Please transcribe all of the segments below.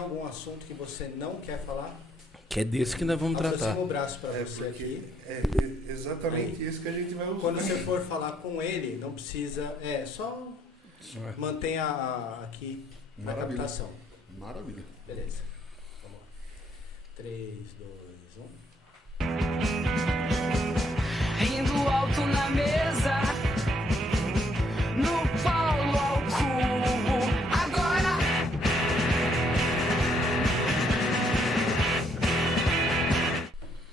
algum assunto que você não quer falar? Que é desse que nós vamos tratar. Aproxima o braço pra você aqui. É exatamente isso que a gente vai usar. Quando você for falar com ele, não precisa... só mantenha aqui a captação. Maravilha. Beleza. Vamos lá. 3, 2, 1. Rindo alto na mesa, no Paulo ao cubo. Agora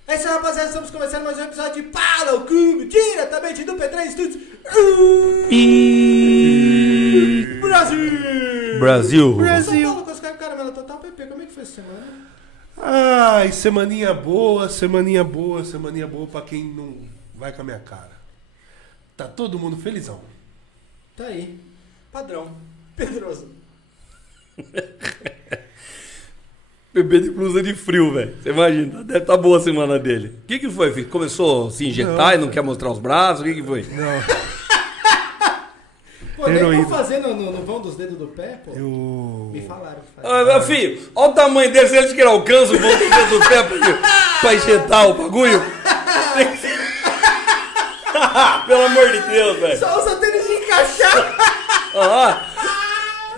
É isso aí, rapaziada. Estamos começando mais um episódio de Paulo ao Cubo, diretamente do P3 Studios. Brasil! São Paulo com os caras caramelo total. Pepe, como é que foi essa semana? Ai, semaninha boa pra quem não vai com a minha cara. Tá todo mundo felizão. Tá aí. Padrão. Pedroso. Bebê de blusa de frio, velho. Você imagina, deve estar boa a semana dele. O que foi, filho? Começou a se injetar e não quer mostrar os braços? O que foi? Não. Pô, nem Heroína. tô fazendo no vão dos dedos do pé, pô. Eu... Me falaram que faz. Meu filho, olha o tamanho dele, se ele que ele alcança o vão do dedo do pé pra injetar o bagulho. Pelo amor de Deus, velho. Só usa tênis de encaixar.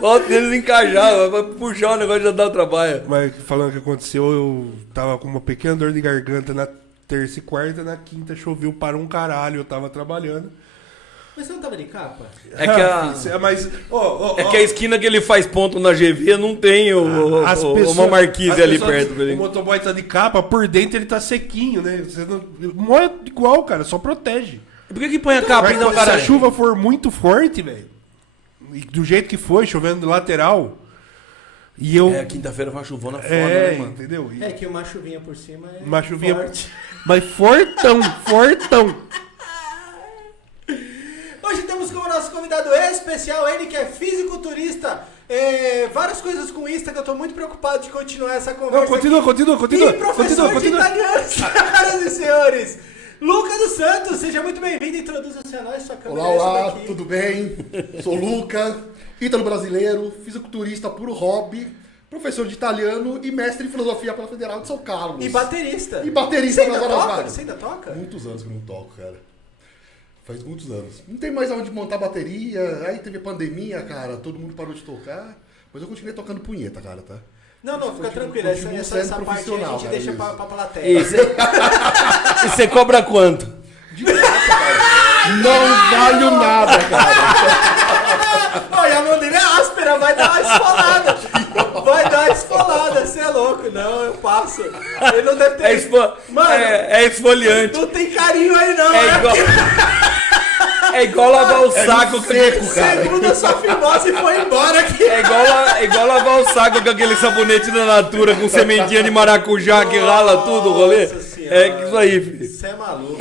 Olha o tênis encajar, vai puxar o negócio já dá o trabalho. Mas falando o que aconteceu, eu tava com uma pequena dor de garganta na terça e quarta, na quinta choveu para um caralho, eu tava trabalhando. Mas você não tava de capa? É que Mas, que a esquina que ele faz ponto na GV não tem uma marquise ali perto. O motoboy tá de capa, por dentro ele tá sequinho, né? Você não... Moe igual, cara, só protege. Por que põe a capa então, Se cara? a chuva for muito forte, velho, e do jeito que foi, chovendo de lateral, e eu... Quinta-feira foi uma chuvona foda, né, mano? Entendeu? É que uma chuvinha por cima é Uma chuvinha... forte. Mas fortão. Hoje temos como nosso convidado especial ele que é fisiculturista, várias coisas com Insta que eu tô muito preocupado de continuar essa conversa. Não, continua. E professor de italiano, senhoras e senhores, Luca dos Santos, seja muito bem-vindo, introduza-se a nós, sua câmera é essa Olá, daqui. tudo bem? Sou Luca, ítalo brasileiro, fisiculturista puro hobby, professor de italiano e mestre em filosofia pela Federal de São Carlos. E baterista. E baterista Você nas ainda horas toca? vagas. Você ainda toca? Muitos anos que eu não toco, cara. Faz muitos anos. Não tem mais onde montar bateria, aí teve pandemia, cara, todo mundo parou de tocar. Mas eu continuei tocando punheta, cara, tá? Não, fica tranquilo, continuo essa sendo parte aí a profissional, gente cara, deixa isso. pra plateia. E você cobra quanto? Não valho nada, cara. Olha, a mão dele é áspera, vai dar uma esfolada. Você é louco. Não, eu passo. Ele não deve ter... Mano, é esfoliante. não tem carinho aí não. É igual lavar o saco seco, cara. Segunda sua fimose e foi embora aqui. É igual lavar o saco com aquele sabonete da Natura com sementinha de maracujá que rala tudo o rolê. Nossa Senhora. É isso aí, filho. Você é maluco.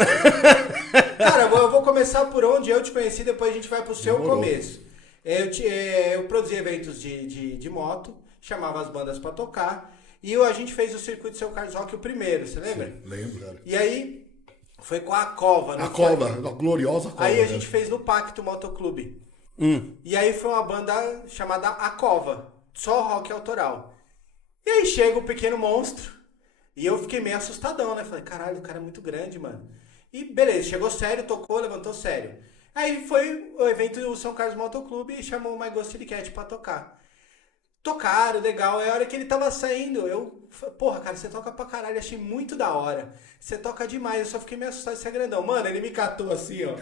Cara, eu vou começar por onde eu te conheci, depois a gente vai pro seu começo. Eu produzi eventos de moto, chamava as bandas pra tocar, e a gente fez o circuito Seu Carlos Rock o primeiro, você lembra? Sim, lembro, cara. E aí, foi com a Cova. A Cova, a gloriosa Cova. Aí a né? gente fez no Pacto Motoclube. E aí foi uma banda chamada A Cova, só rock autoral. E aí chega o Pequeno Monstro, e eu fiquei meio assustadão, né? Falei, caralho, o cara é muito grande, mano. E beleza, chegou sério, tocou, levantou sério. Aí foi o evento do São Carlos Motoclube e chamou o My Ghost Cat pra tocar. Tocaram, legal. Aí a hora que ele tava saindo, eu... Porra, cara, você toca pra caralho, achei muito da hora. Você toca demais, eu só fiquei meio assustado, você é grandão. Mano, ele me catou assim, ó.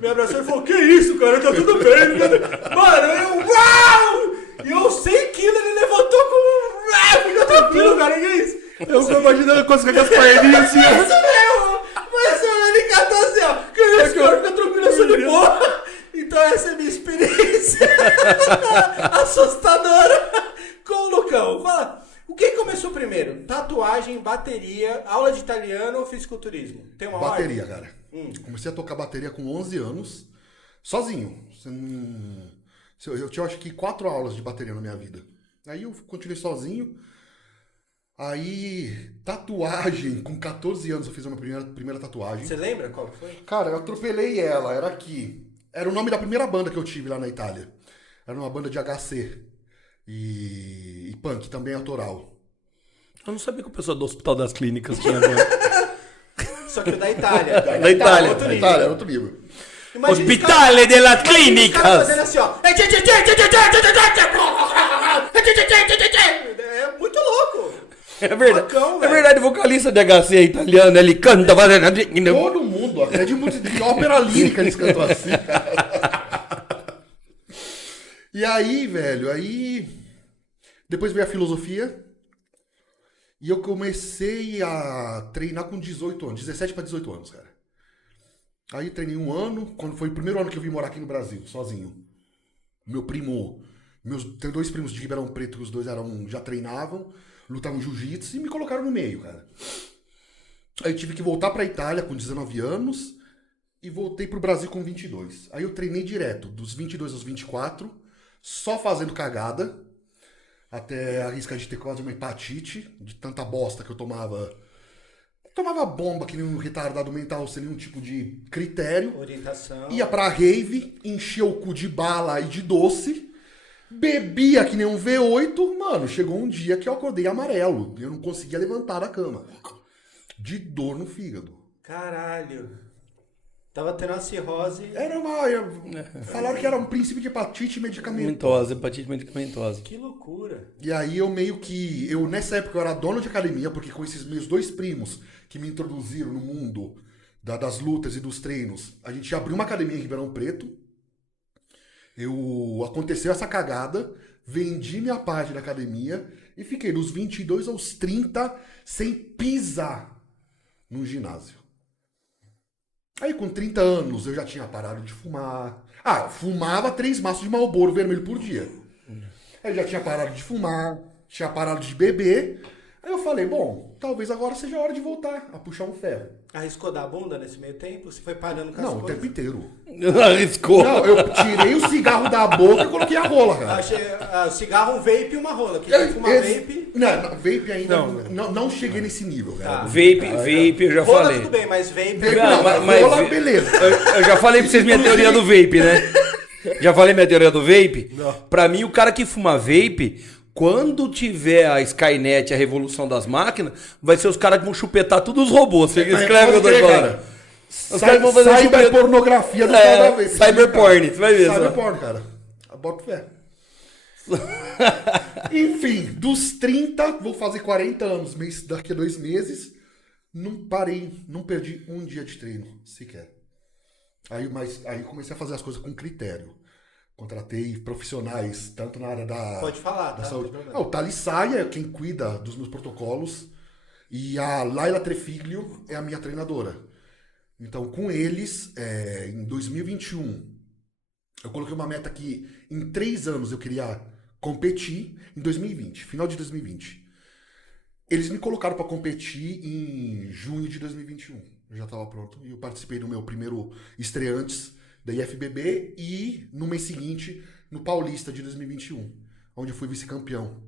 Me abraçou e falou, que isso, cara, tá tudo bem. Mano, eu... Uau! E eu 100 quilos, ele levantou com... Fica tranquilo, cara, que isso? Eu tô imaginando com as perninhas assim, ó. Isso mesmo! Mas ele catou assim, ó. Que isso, cara, fica tranquilo, eu sou de boa. Então essa é a minha experiência assustadora com o Lucão. Fala, o que começou primeiro? Tatuagem, bateria, aula de italiano ou fisiculturismo? Tem uma Bateria, ordem? cara. Comecei a tocar bateria com 11 anos, sozinho. Eu tinha, acho que 4 aulas de bateria na minha vida. Aí eu continuei sozinho. Aí, tatuagem, com 14 anos eu fiz a minha primeira tatuagem. Você lembra qual que foi? Cara, eu atropelei ela, era aqui. Era o nome da primeira banda que eu tive lá na Itália. Era uma banda de HC. E punk também é autoral. Eu não sabia que o pessoal do Hospital das Clínicas tinha agora. Só que o da Itália. Da Itália. Outro nível. Itália, é outro nível. Imagina os Hospitale della caras- imagina os caras fazendo Clínicas. assim, ó. É muito louco. É verdade. Bacão, É velho. verdade, o vocalista de HC é italiano, ele canta fazendo. Todo mundo, até de música de ópera lírica eles cantam assim, cara. E aí, velho, depois veio a filosofia e eu comecei a treinar com 18 anos, 17 para 18 anos, cara. Aí treinei um ano, quando foi o primeiro ano que eu vim morar aqui no Brasil, sozinho. Meu primo, tem 2 primos de Ribeirão Preto, que os dois já treinavam, lutavam jiu-jitsu e me colocaram no meio, cara. Aí eu tive que voltar pra Itália com 19 anos e voltei pro Brasil com 22. Aí eu treinei direto, dos 22 aos 24, só fazendo cagada, até a risca de ter quase uma hepatite, de tanta bosta que eu tomava. Tomava bomba que nem um retardado mental, sem nenhum tipo de critério. Orientação. Ia pra rave, enchia o cu de bala e de doce, bebia que nem um V8. Mano, chegou um dia que eu acordei amarelo. Eu não conseguia levantar da cama. De dor no fígado. Caralho. Tava tendo uma cirrose. Falaram que era um princípio de hepatite medicamentosa. Hepatite medicamentosa. Que loucura. E aí nessa época eu era dono de academia, porque com esses meus 2 primos que me introduziram no mundo das lutas e dos treinos, a gente abriu uma academia em Ribeirão Preto. Aconteceu essa cagada, vendi minha parte da academia e fiquei dos 22 aos 30 sem pisar no ginásio. Aí com 30 anos eu já tinha parado de fumar. Fumava 3 maços de Marlboro vermelho por dia. Aí eu já tinha parado de fumar, tinha parado de beber. Aí eu falei, bom, talvez agora seja a hora de voltar a puxar um ferro. Arriscou dar a bunda nesse meio tempo? Você foi parando com as Não, o coisas? tempo inteiro. Arriscou. Não, eu tirei o cigarro da boca e coloquei a rola, cara. Achei, cigarro, um vape e uma rola. Quem vai fumar vape... Não, vape ainda não cheguei nesse nível, cara. Tá. Vape, eu já Rola falei. tudo bem, mas vape... Não, mas rola, beleza. Eu já falei pra vocês minha teoria do vape, né? Já falei minha teoria do vape? Não. Pra mim, o cara que fuma vape, quando tiver a Skynet, a revolução das máquinas, vai ser os caras que vão chupetar todos os robôs. Você escreve o que eu tô falando. Os caras vão fazer Cyberpornografia do cara da vape. Cyberporn, você vai ver só. Cyberporn, cara. Bota fé. Enfim, dos 30, vou fazer 40 anos, daqui a 2 meses. Não parei, não perdi um dia de treino, sequer. Aí comecei a fazer as coisas com critério. Contratei profissionais, tanto na área da, Pode falar, da tá? saúde. Não tem problema. O Thales Saia é quem cuida dos meus protocolos. E a Laila Trefiglio é a minha treinadora. Então, com eles, em 2021, eu coloquei uma meta que em 3 anos eu queria competir em 2020, final de 2020. Eles me colocaram para competir em junho de 2021. Eu já estava pronto e eu participei do meu primeiro estreantes da IFBB e no mês seguinte no Paulista de 2021, onde eu fui vice-campeão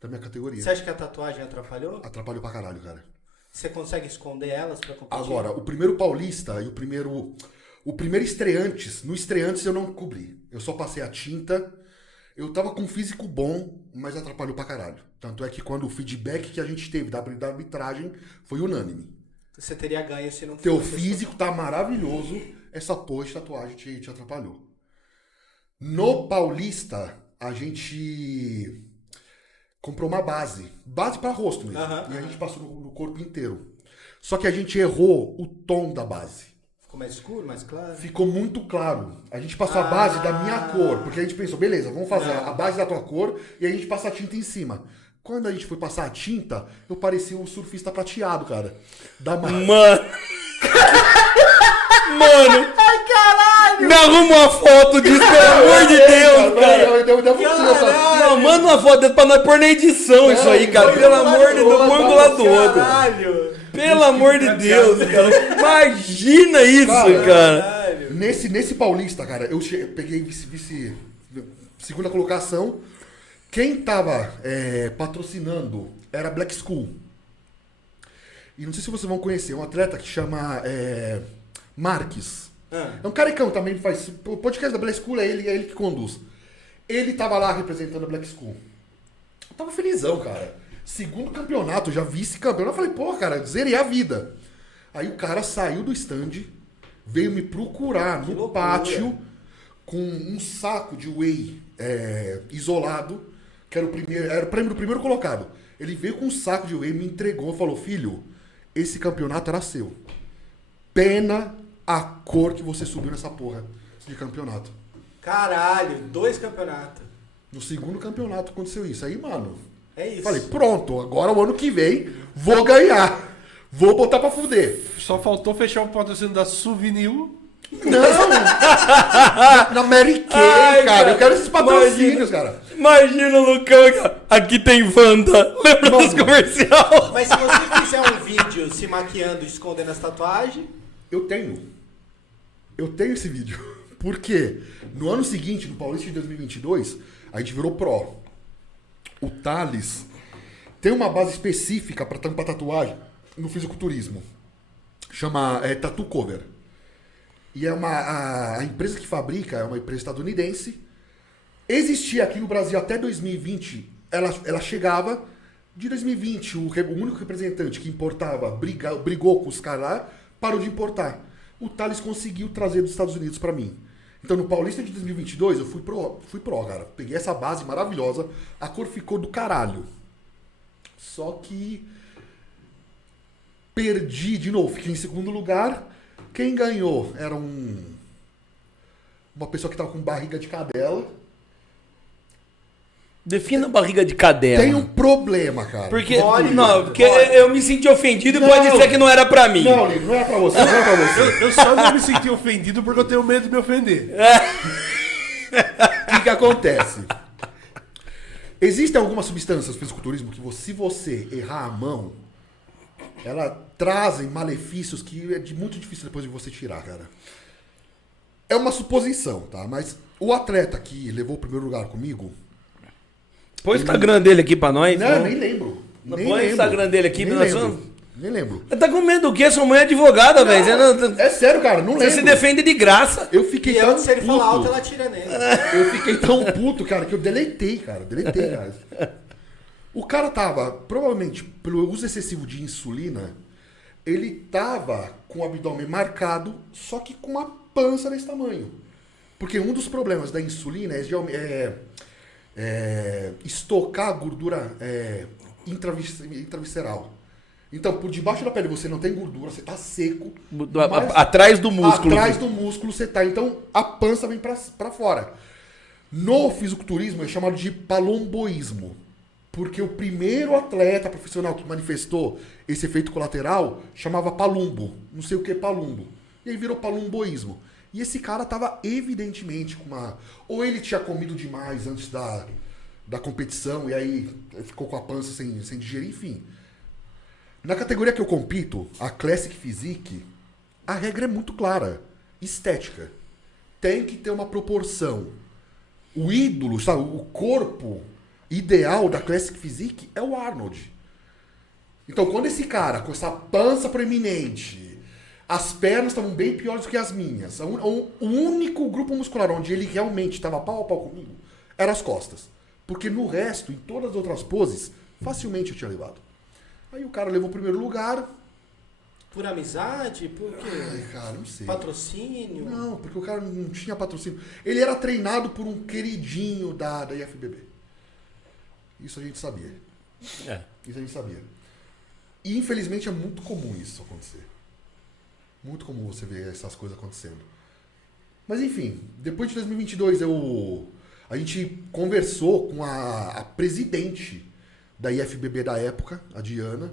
da minha categoria. Você acha que a tatuagem atrapalhou? Atrapalhou pra caralho, cara. Você consegue esconder elas pra competir? Agora, o primeiro Paulista e o primeiro estreantes, no estreantes eu não cobri. Eu só passei a tinta. Eu tava com um físico bom, mas atrapalhou pra caralho. Tanto é que quando o feedback que a gente teve da arbitragem foi unânime. Você teria ganho se não fosse... Teu físico tá maravilhoso, essa porra de tatuagem te atrapalhou. No Paulista, a gente comprou uma base pra rosto mesmo. E a gente passou no corpo inteiro. Só que a gente errou o tom da base. Ficou mais escuro, mais claro? Ficou muito claro. A gente passou a base da minha cor, porque a gente pensou, beleza, vamos fazer a base da tua cor e a gente passa a tinta em cima. Quando a gente foi passar a tinta, eu parecia um surfista prateado, cara. Da Mano. Ai, caralho! Me arruma uma foto disso, pelo amor de Deus, cara. Não, manda uma foto dessa pra nós pôr na edição isso aí, cara. Pelo amor de Deus, põe do lado do outro. Caralho! Pelo amor de Deus, cara. Imagina isso, cara. Caralho! Nesse Paulista, cara, eu peguei segunda colocação. Quem tava patrocinando era a Black School. E não sei se vocês vão conhecer, um atleta que chama Marques. É um carecão também, faz. O podcast da Black School é ele que conduz. Ele tava lá representando a Black School. Eu tava felizão, cara. Segundo campeonato, já vice-campeão. Eu falei, pô, cara, zerei a vida. Aí o cara saiu do stand, veio me procurar no pátio com um saco de whey isolado, que era o prêmio do primeiro colocado. Ele veio com um saco de whey, me entregou, falou, filho, esse campeonato era seu. Pena a cor que você subiu nessa porra de campeonato. Caralho, 2 campeonatos. No segundo campeonato aconteceu isso. Aí, mano, É isso. falei, pronto, agora o ano que vem vou ganhar. Vou botar pra fuder. Só faltou fechar o patrocínio da Souvenir. Não! Na Mary Kay, Ai, cara. Eu quero esses patrocínios, cara. Imagina o Lucão aqui tem Wanda. Lembra dos comercial? Mas se você fizer um vídeo se maquiando e escondendo as tatuagens... Eu tenho esse vídeo. Por quê? No ano seguinte, no Paulista de 2022, a gente virou pro. O Thales tem uma base específica pra tampar tatuagem no fisiculturismo. Chama Tattoo Cover. E é a empresa que fabrica, é uma empresa estadunidense. Existia aqui no Brasil até 2020. Ela chegava de 2020. O único representante que importava brigou com os caras lá, parou de importar. O Thales conseguiu trazer dos Estados Unidos pra mim. Então no Paulista de 2022 eu fui pro, cara. Peguei essa base maravilhosa. A cor ficou do caralho. Só que perdi de novo. Fiquei em segundo lugar. Quem ganhou era uma pessoa que tava com barriga de cadela. Defina a barriga de cadela. Tem um problema, cara. Porque, porque eu me senti ofendido e pode ser que não era pra mim. Não, Lino, não é pra você, não é pra você. Eu só não me senti ofendido porque eu tenho medo de me ofender. O que acontece? Existem algumas substâncias do fisiculturismo que se você errar a mão, elas trazem malefícios que é muito difícil depois de você tirar, cara. É uma suposição, tá? Mas o atleta que levou o primeiro lugar comigo... Põe o Instagram dele aqui pra nós. Não, nem lembro. Põe o Instagram dele aqui pra nós. Nem lembro. Tá com medo do quê? Sua mãe é advogada, velho. É sério, cara, não lembro. Você se defende de graça. Eu fiquei E tão antes, se ele falar alto, puto. ela tira nele. Eu fiquei tão puto, cara, que eu deletei, cara. O cara tava, provavelmente, pelo uso excessivo de insulina, ele tava com o abdômen marcado, só que com uma pança desse tamanho. Porque um dos problemas da insulina é estocar a gordura intravisceral. Então, por debaixo da pele você não tem gordura, você tá seco. Atrás do músculo. Atrás do músculo você tá. Então, a pança vem pra fora. No fisiculturismo é chamado de palomboísmo. Porque o primeiro atleta profissional que manifestou esse efeito colateral chamava palumbo. Não sei o que é palumbo. E aí virou palumboísmo. E esse cara tava evidentemente com uma... Ou ele tinha comido demais antes da competição e aí ficou com a pança sem digerir, enfim. Na categoria que eu compito, a Classic Physique, a regra é muito clara. Estética. Tem que ter uma proporção. O ídolo, sabe? O corpo ideal da Classic Physique é o Arnold. Então, quando esse cara, com essa pança proeminente, as pernas estavam bem piores do que as minhas, o único grupo muscular onde ele realmente estava pau a pau comigo era as costas. Porque no resto, em todas as outras poses, facilmente eu tinha levado. Aí o cara levou o primeiro lugar. Por amizade? Por quê? Ai, cara, não sei. Patrocínio? Não, porque o cara não tinha patrocínio. Ele era treinado por um queridinho da IFBB. Isso a gente sabia. Isso a gente sabia. E infelizmente é muito comum isso acontecer. Muito comum você ver essas coisas acontecendo. Mas enfim, depois de 2022 a gente conversou com a presidente da IFBB da época, a Diana.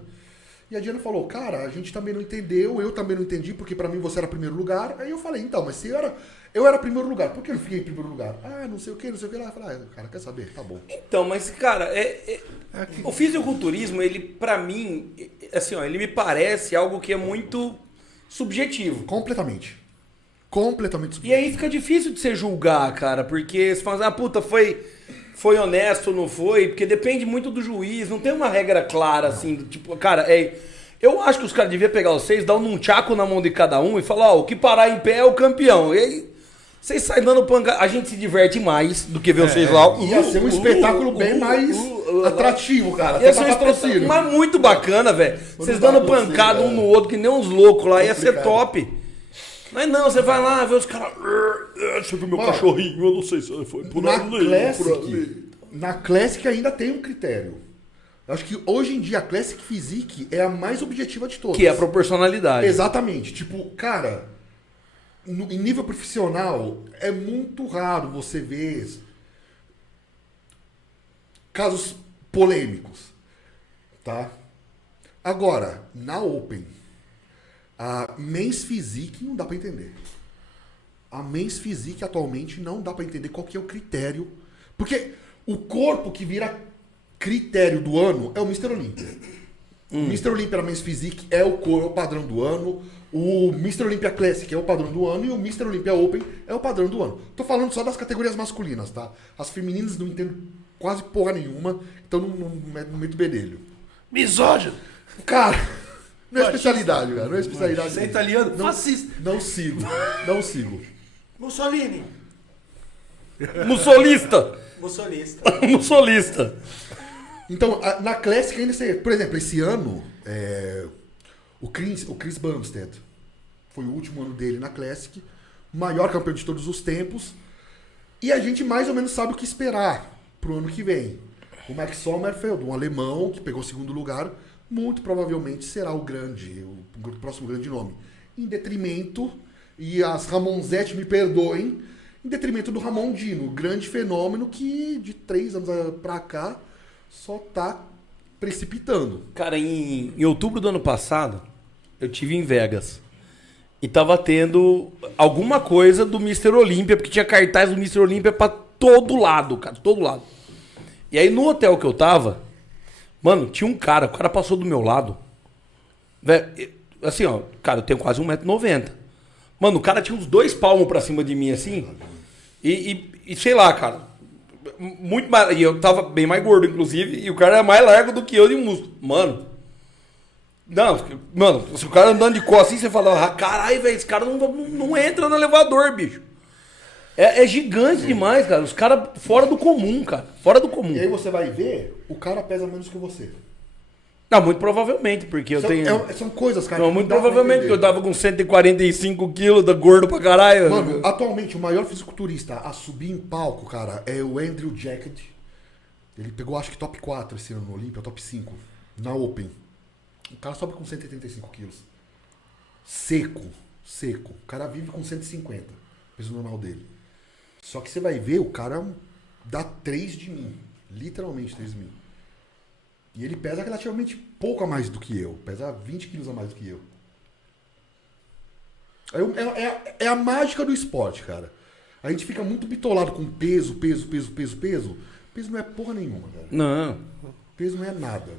E a Diana falou, cara, a gente também não entendeu, eu também não entendi, porque pra mim você era primeiro lugar. Aí eu falei, então, mas se eu era primeiro lugar, por que eu não fiquei em primeiro lugar? Ah, não sei o que lá. Eu falei, cara, quer saber? Tá bom. Então, mas, cara, o fisiculturismo, ele, pra mim, assim, ó, ele me parece algo que é muito subjetivo. Completamente subjetivo. E aí fica difícil de você julgar, cara, porque você fala, puta, foi honesto ou não foi, porque depende muito do juiz, não tem uma regra clara, assim, tipo, cara, eu acho que os caras deviam pegar os 6, dar um nunchaku na mão de cada um e falar, o que parar em pé é o campeão. E aí, Vocês saem dando pancada, a gente se diverte mais do que ver vocês lá. Ia ser um espetáculo bem mais atrativo, cara. Ia Até ser um pra espetáculo, patrocínio. mas muito bacana, velho. Vocês dando pancada um no outro, que nem uns loucos lá, ia ser top. Mas não, você vai lá, vê os caras. Deixa eu ver meu cachorrinho, eu não sei se ele foi por ali. Na Classic ainda tem um critério. Eu acho que hoje em dia a Classic Physique é a mais objetiva de todas. Que é a proporcionalidade. Exatamente. Tipo, cara, em nível profissional, é muito raro você ver casos polêmicos, tá? Agora, na Open, a Men's Physique não dá pra entender. A Men's Physique atualmente não dá pra entender qual que é o critério. Porque o corpo que vira critério do ano é o Mr. Olympia. O Mr. Olympia Men's Physique é o padrão do ano. O Mr. Olympia Classic é o padrão do ano. E o Mr. Olympia Open é o padrão do ano. Tô falando só das categorias masculinas, tá? As femininas não entendo quase porra nenhuma. Então não meto bedelho. Misógino. Cara, não é especialidade, cara. Não é especialidade. Você é italiano? Fascista. Não sigo. Não sigo. Mussolini. Mussolista. Mussolista. Mussolista. Então, na Classic ainda sei. Por exemplo, esse ano, o Chris Bumstead foi o último ano dele na Classic, maior campeão de todos os tempos, e a gente mais ou menos sabe o que esperar pro ano que vem. O Max Sommerfeld, um alemão que pegou o segundo lugar, muito provavelmente será o próximo grande nome. Em detrimento, e as Ramonzetti me perdoem, em detrimento do Ramon Dino, grande fenômeno que de 3 anos pra cá só tá precipitando. Cara, em outubro do ano passado, eu tive em Vegas. E tava tendo alguma coisa do Mr. Olympia, porque tinha cartaz do Mr. Olympia pra todo lado, cara, todo lado. E aí no hotel que eu tava, mano, tinha um cara, o cara passou do meu lado. Velho, assim, ó, cara, eu tenho quase 1,90 m. Mano, o cara tinha uns 2 palmos pra cima de mim, assim. E sei lá, cara. Muito mais. E eu tava bem mais gordo, inclusive. E o cara era mais largo do que eu de músculo. Mano. Não, mano, se o cara andando de costas assim, você fala, ah, caralho, velho, esse cara não entra no elevador, bicho. É gigante demais, cara. Os caras fora do comum, cara. Fora do comum. E aí você vai ver, o cara pesa menos que você. Não, muito provavelmente, porque eu tenho. São coisas, cara. Não, que muito dá pra provavelmente, porque eu entender. tava com 145 quilos, da gordo pra caralho. Mano, atualmente o maior fisiculturista a subir em palco, cara, é o Andrew Jacked. Ele pegou, acho que top 4 esse ano no Olympia, top 5, na Open. O cara sobe com 185 quilos. Seco. O cara vive com 150, peso normal dele. Só que você vai ver, o cara dá 3 de mim. Literalmente 3 de mim. E ele pesa relativamente pouco a mais do que eu. Pesa 20 quilos a mais do que eu. É a mágica do esporte, cara. A gente fica muito bitolado com peso. Peso não é porra nenhuma, cara. Não. Peso não é nada.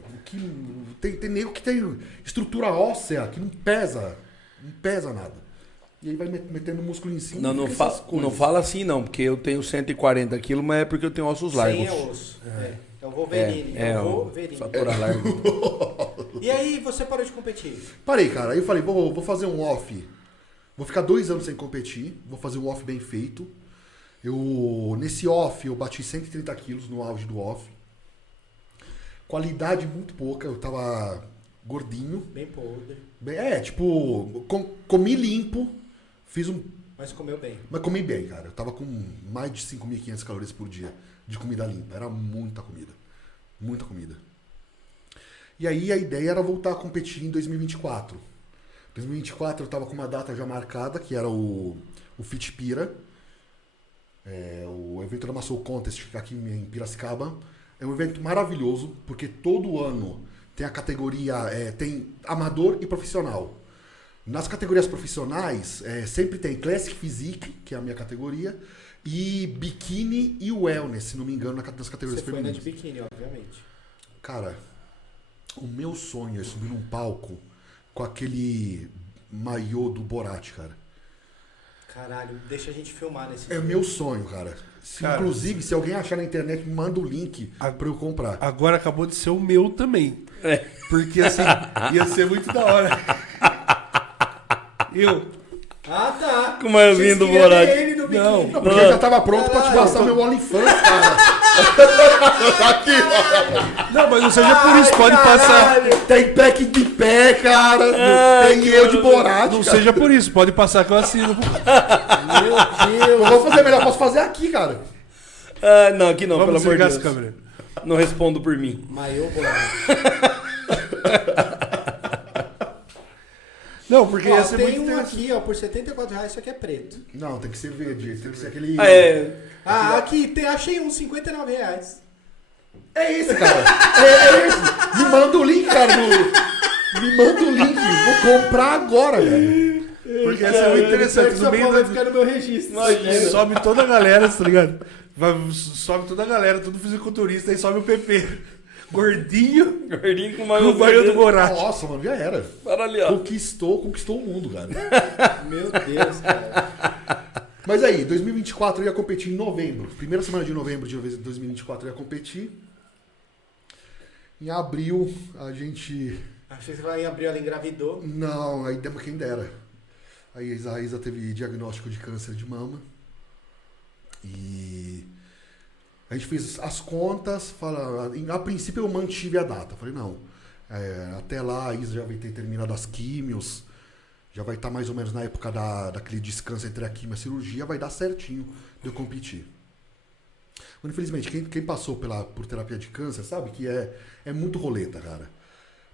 Tem nego que tem estrutura óssea que não pesa nada. E aí vai metendo músculo em cima. Não fala assim não, porque eu tenho 140 quilos, mas é porque eu tenho ossos largos. Sem é osso. É o Wolverine. É o Wolverine. Fatora largo. E aí, você parou de competir? Parei, cara. Aí eu falei, vou fazer um off. Vou ficar 2 anos sem competir. Vou fazer um off bem feito. Nesse off, eu bati 130 quilos no auge do off. Qualidade muito pouca. Eu tava gordinho. Bem podre. Comi limpo. Mas comeu bem. Mas comi bem, cara. Eu tava com mais de 5.500 calorias por dia de comida limpa. Era muita comida. Muita comida. E aí a ideia era voltar a competir em 2024. Em 2024 eu tava com uma data já marcada, que era o Fitpira. O evento da Muscle Contest, que fica aqui em Piracicaba. É um evento maravilhoso, porque todo ano tem a categoria, tem amador e profissional. Nas categorias profissionais, sempre tem Classic Physique, que é a minha categoria, e Bikini e Wellness, se não me engano, nas categorias Você foi na femininas. de biquíni, obviamente. Cara, o meu sonho é subir num palco com aquele maiô do Borat, cara. Caralho, deixa a gente filmar nesse É o meu sonho, cara. Cara, Inclusive, se alguém achar na internet, me manda o link pra eu comprar. Agora acabou de ser o meu também. Porque assim, ia ser muito da hora. Ah, tá. Com o Marlinho do Vocês queriam Borat. ver ele no biquíni. Não. Não, porque eu já tava pronto pra te passar meu OnlyFans, cara. Aqui, ó. Não, mas não seja por isso, pode passar. Tem pack de pé, cara. Tem eu de Borat. Não cara. seja por isso, pode passar que eu assino. Meu Deus. Eu vou fazer melhor, posso fazer aqui, cara. Ah, não, aqui não, Vamos pelo amor de desligar Deus. essa câmera. Não respondo por mim. Maiô bolado. Não, porque ia Ó, ser tem muito um tenso. aqui, ó, por R$74, isso aqui é preto. Não, tem que ser verde. Tem que ser aquele... Ah, aqui, achei uns R$59. É esse, cara. É esse. Me manda o link, cara. Me manda o link. Vou comprar agora, velho. Porque ia ser muito interessante. Essa No meio porra vai da... ficar no meu registro. Sobe toda a galera, tá ligado? Sobe toda a galera, tudo fisiculturista, aí sobe o PP. Gordinho, Gordinho com com o banho do Borat. Nossa, mano, já era. Para ali, ó. Conquistou o mundo, cara. Meu Deus, cara. Mas aí, 2024 eu ia competir em novembro. Primeira semana de novembro de 2024 eu ia competir. Em abril, a gente... Achei que você vai em abril, ela engravidou. Não, aí demos quem dera. Aí a Isa teve diagnóstico de câncer de mama. E a gente fez as contas. A princípio eu mantive a data. Falei, não, até lá a Isa já vai ter terminado as químios. Já vai estar mais ou menos na época daquele descanso entre a quimio e a cirurgia. Vai dar certinho de eu competir. Mas, infelizmente, quem passou por terapia de câncer sabe que é muito roleta, cara.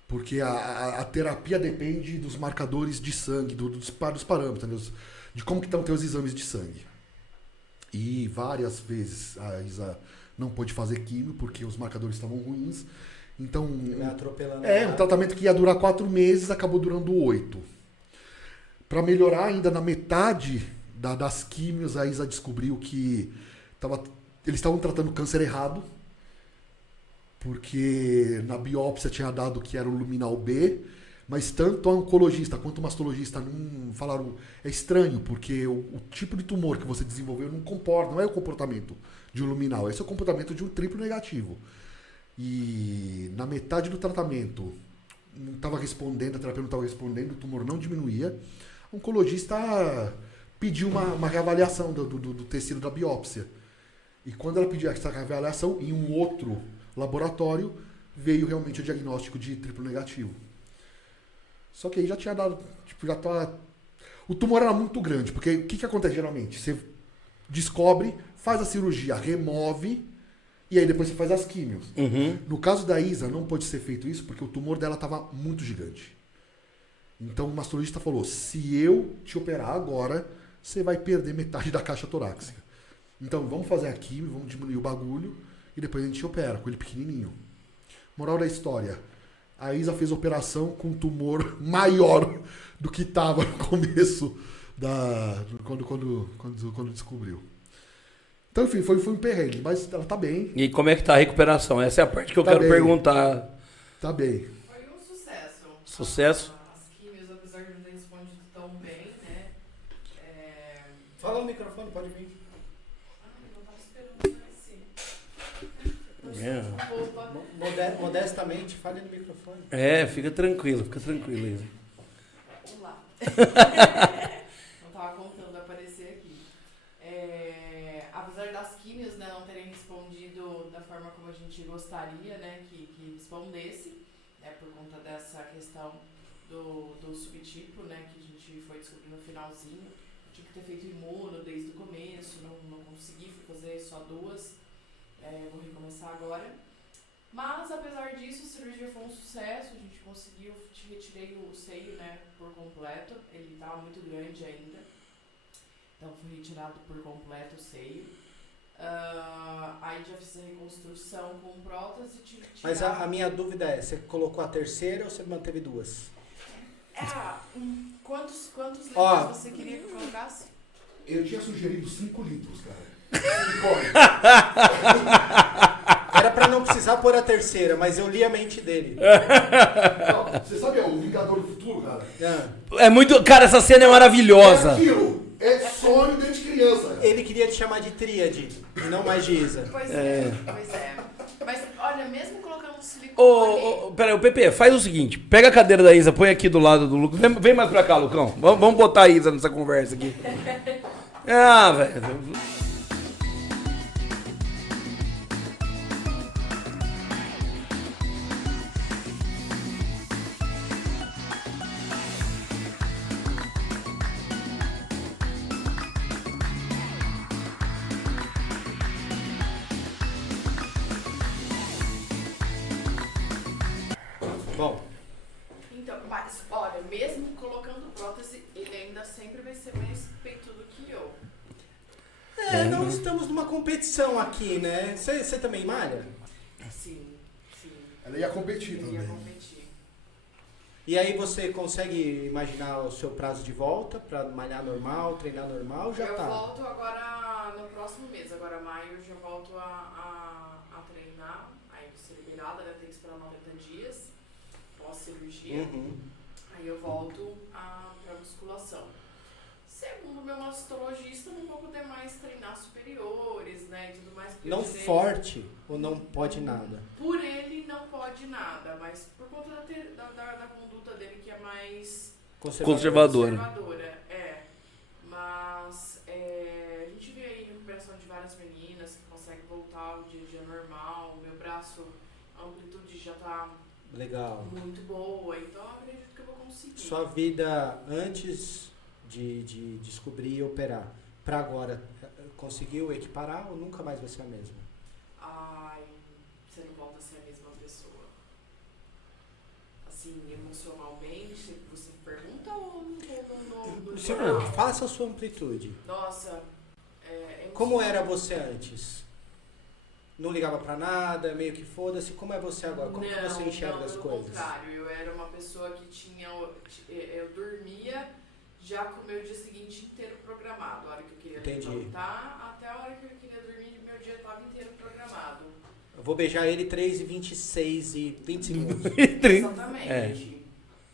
Porque a terapia depende dos marcadores de sangue, dos parâmetros, de como que estão teus exames de sangue. E várias vezes a Isa não pôde fazer químio porque os marcadores estavam ruins. Então, Me atropelando. um tratamento que ia durar 4 meses acabou durando 8. Para melhorar ainda na metade das químios, a Isa descobriu que eles estavam tratando o câncer errado. Porque na biópsia tinha dado que era o luminal B, mas tanto a oncologista quanto o mastologista não falaram, é estranho, porque o tipo de tumor que você desenvolveu não é o comportamento de um luminal, esse é o comportamento de um triplo negativo. E na metade do tratamento não estava respondendo, a terapia não estava respondendo, o tumor não diminuía. O oncologista pediu uma reavaliação do tecido da biópsia. E quando ela pediu essa reavaliação, em um outro laboratório, veio realmente o diagnóstico de triplo negativo. Só que aí já tinha dado... O tumor era muito grande, porque o que acontece geralmente? Você descobre, faz a cirurgia, remove, e aí depois você faz as químios. Uhum. No caso da Isa, não pode ser feito isso, porque o tumor dela estava muito gigante. Então o mastologista falou, se eu te operar agora, você vai perder metade da caixa torácica. Então vamos fazer a químio, vamos diminuir o bagulho, e depois a gente opera com ele pequenininho. Moral da história. A Isa fez operação com um tumor maior do que estava no começo quando descobriu. Então, enfim, foi um perrengue, mas ela tá bem. E como é que tá a recuperação? Essa é a parte que eu Tá quero bem. perguntar. Tá bem. Foi um sucesso. Sucesso? As químios, apesar de não ter respondido tão bem, né? Fala no microfone, pode vir. Eu não tava esperando aparecer. Opa. Modestamente, fale no microfone. Fica tranquilo, Isa. Olá. Não tava contando aparecer aqui. Apesar das químios, né, não terem respondido da forma como a gente gostaria, né, que respondesse, né, por conta dessa questão do subtipo, né, que a gente foi descobrir no finalzinho. Tinha que ter feito imuno desde o começo, não consegui, fui fazer só 2. Vou recomeçar agora. Mas, apesar disso, a cirurgia foi um sucesso, a gente conseguiu, retirei o seio, né, por completo, ele estava muito grande ainda, então foi retirado por completo o seio. Aí já fiz a reconstrução com prótese e tive que tirar... Mas a minha dúvida é, você colocou a terceira ou você manteve 2? Quantos litros você queria que eu colocasse? Eu tinha sugerido 5 litros, cara. Era pra não precisar pôr a terceira, mas eu li a mente dele. Não, você sabe o Vingador do Futuro, cara? É muito... Cara, essa cena é maravilhosa. É aquilo. É sonho desde criança. Cara. Ele queria te chamar de tríade, e não mais de Isa. Pois é. Mas olha, mesmo colocando silicone. Peraí, o Pepe, faz o seguinte. Pega a cadeira da Isa, põe aqui do lado do Lucas. Vem mais pra cá, Lucão. Vamos botar a Isa nessa conversa aqui. Ah, velho. Bom, Então, mas, olha, mesmo colocando prótese, ele ainda sempre vai ser mais peitudo que eu. não estamos numa competição aqui, né? Você também malha? Sim, sim. Ela ia competir Eu ia também. competir. E aí você consegue imaginar o seu prazo de volta pra malhar normal, treinar normal? Já Eu tá. volto agora no próximo mês, agora maio eu já volto a treinar, aí ser liberada, né? Tem que esperar 90 dias pós-cirurgia, Uhum. aí eu volto pra musculação. Segundo meu mastologista, não vou poder mais treinar superiores, né, e tudo mais. porque Não eu tirei- forte ou não pode nada? Por ele não pode nada, mas por conta da conduta dele que é mais Conservadora. Mas a gente vê aí recuperação de várias meninas que conseguem voltar ao dia a dia normal. Meu braço, a amplitude já tá Legal. muito boa, então eu acredito que eu vou conseguir. Sua vida antes de descobrir e operar, pra agora, conseguiu equiparar ou nunca mais vai ser a mesma? Ai, você não volta a ser a mesma pessoa. Assim, emocionalmente, você pergunta ou no geral? Faça a sua amplitude. Nossa, Como era você antes? Não ligava pra nada, meio que foda-se. Como é você agora? Como que você enxerga as pelo coisas? contrário, eu era uma pessoa que tinha. Eu dormia já com o meu dia seguinte inteiro programado. A hora que eu queria Entendi. levantar, até a hora que eu queria dormir, meu dia estava inteiro programado. Eu vou beijar ele 3h26 e 20 segundos. Exatamente.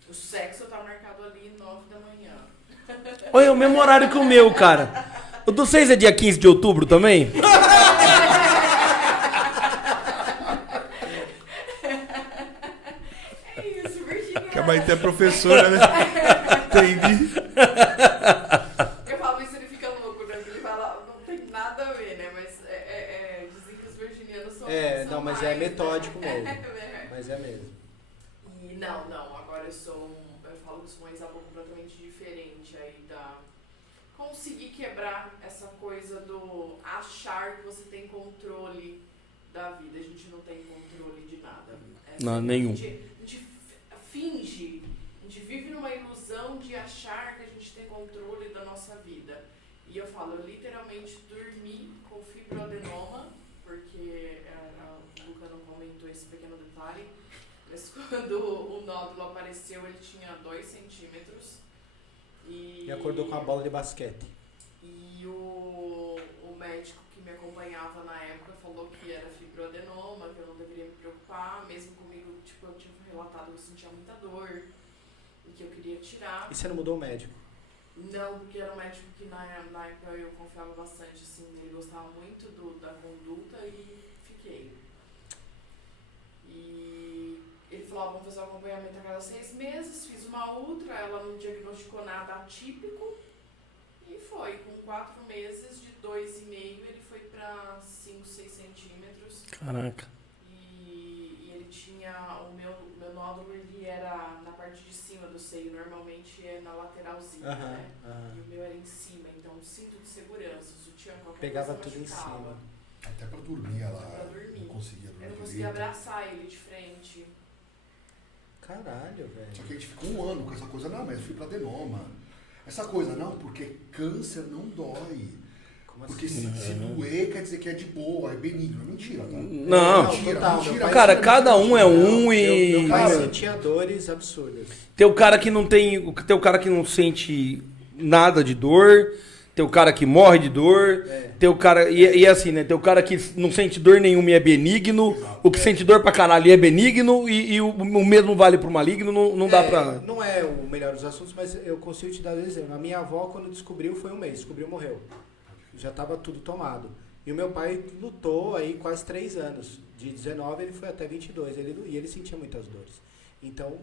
O sexo tá marcado ali 9 da manhã. Olha, é o mesmo horário que o meu, cara. O do 6 é dia 15 de outubro também? É isso, Virginia. Que a Maite é professora, né? Entendi. Eu falo isso, ele fica louco, né? Ele fala, não tem nada a ver, né? Mas dizem que os virginianos são. são Não, mas mais, é metódico né? mesmo. Mas é mesmo. E não, agora eu falo que sou uma Isabel completamente diferente aí da. Conseguir quebrar essa coisa do achar que você tem controle da vida. A gente não tem controle de nada. Não, nenhum. A gente finge, a gente vive numa ilusão de achar que a gente tem controle da nossa vida. E eu falo, eu literalmente dormi com fibroadenoma, porque o Luca não comentou esse pequeno detalhe, mas quando o nódulo apareceu ele tinha 2 centímetros. E acordou com a bola de basquete. E o médico que me acompanhava na época falou que era fibroadenoma, que eu não deveria me preocupar, mesmo comigo, tipo, eu tinha relatado que eu sentia muita dor e que eu queria tirar. E você não mudou o médico? Não, porque era um médico que na época eu confiava bastante, assim, ele gostava muito da conduta e fiquei. E ele falou, vamos fazer um acompanhamento a cada 6 meses, fiz uma ultra, ela não diagnosticou nada atípico e foi, com 4 meses, de 2,5 ele foi pra 5, 6 centímetros. Caraca. E ele tinha, o meu nódulo ele era na parte de cima do seio, normalmente é na lateralzinha, né? E o meu era em cima, então cinto de segurança, sutiã, qualquer Pegava coisa tudo em machucava. cima. Até pra dormir ela Pra dormir. não conseguia dormir Eu não conseguia direito. abraçar ele de frente. Caralho, Só velho. que a gente ficou um ano com essa coisa, não, mas eu fui pra adenoma. Essa coisa, não, porque câncer não dói. Como Porque assim? se doer quer dizer que é de boa, é benigno. É mentira, tá? Não, mentira, total, mentira. meu pai cara, sempre cada um é um Meu e. pai Cara, sentia dores absurdas. Tem o cara que não tem. Tem o cara que não sente nada de dor. Tem o cara que morre de dor. Tem o cara. E é assim, né? Tem o cara que não sente dor nenhuma e é benigno. O que sente dor pra caralho e é benigno. E o mesmo vale pro maligno. Não dá pra. Não é o melhor dos assuntos, mas eu consigo te dar um exemplo. A minha avó, quando descobriu, foi um mês. Descobriu, morreu. Já tava tudo tomado. E o meu pai lutou aí quase 3 anos. De 19 ele foi até 22. E ele sentia muitas dores. Então...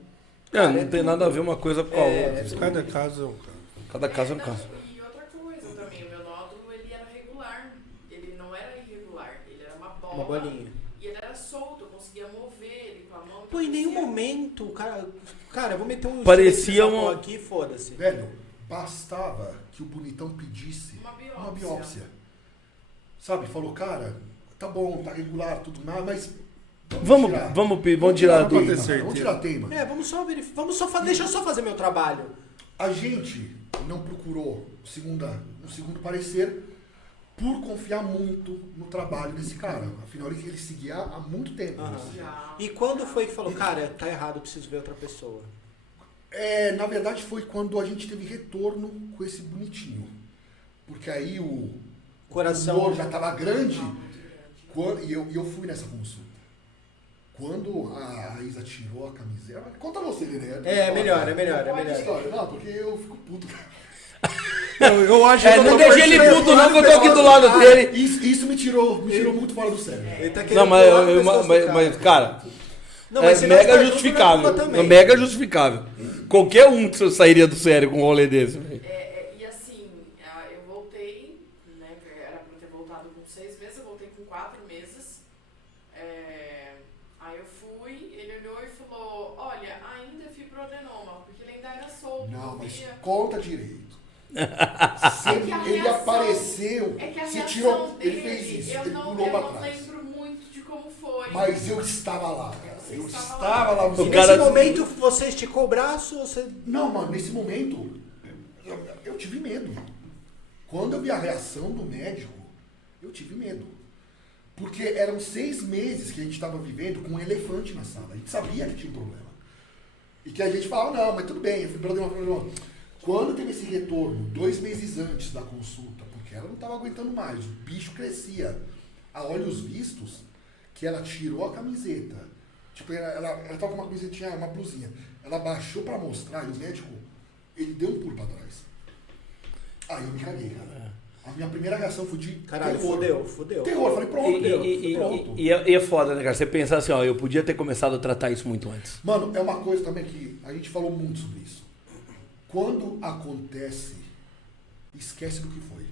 Não tem nada a ver uma coisa com a outra. Cada caso é um caso. Cada caso é um caso. E outra coisa também, o meu nódulo, ele era regular. Ele não era irregular, ele era uma bola. Uma bolinha. E ele era solto, eu conseguia mover ele com a mão. Pô, em nenhum momento, cara, eu vou meter um... Parecia um um... aqui, foda-se. Velho, bastava que o bonitão pedisse Uma biópsia. Sabe, falou, cara, tá bom, tá regular, tudo mais, mas... Vamos tirar do... Vamos tirar a teima. Vamos só verificar. Deixa eu só fazer meu trabalho. A gente não procurou um segundo parecer por confiar muito no trabalho desse cara. Afinal, ele seguia há muito tempo. E quando foi que falou, cara, tá errado, eu preciso ver outra pessoa? Na verdade, foi quando a gente teve retorno com esse bonitinho. Porque aí o Coração já tava grande. E eu fui nessa consulta. Quando a Isa tirou a camiseta... Conta você, Nenê. É melhor. Não, porque eu fico puto. Eu acho que não deixa ele puto não, que eu tô aqui do lado dele. Isso me tirou muito fora do sério. Ele tá querendo Não, pular mas cara, Não, mas é se nós mega tá junto, justificável. não é culpa também. É mega justificável. Qualquer um que sairia do sério com um rolê desse. Velho. E assim, eu voltei, né, era pra ter voltado com 6 meses, eu voltei com 4 meses. Aí eu fui, ele olhou e falou, olha, ainda é fibroadenoma, porque ele ainda era solto. Não, mas via. conta direito. que a Ele reação- apareceu, É que a você reação tirou, dele, ele fez isso, eu ele não pulou pra trás. lembro muito de como foi. Mas eu estava lá, cara. Eu estava estava lá. O E cara- nesse momento você esticou o braço, você... Não, mano, nesse momento eu tive medo. Quando eu vi a reação do médico, eu tive medo. Porque eram 6 meses que a gente estava vivendo com um elefante na sala. A gente sabia que tinha um problema. E que a gente falava, não, mas tudo bem, eu fui problema. Quando teve esse retorno, 2 meses antes da consulta, porque ela não estava aguentando mais, o bicho crescia a olhos vistos, que ela tirou a camiseta. Tipo, ela tava com uma camisetinha, uma blusinha. Ela baixou pra mostrar e o médico, ele deu um pulo pra trás. Aí eu me caguei, cara. A minha primeira reação foi de Caralho, terror. fudeu. Terror, falei, pronto. E é foda, né, cara? Você pensar assim, ó, eu podia ter começado a tratar isso muito antes. Mano, é uma coisa também que a gente falou muito sobre isso. Quando acontece, esquece do que foi.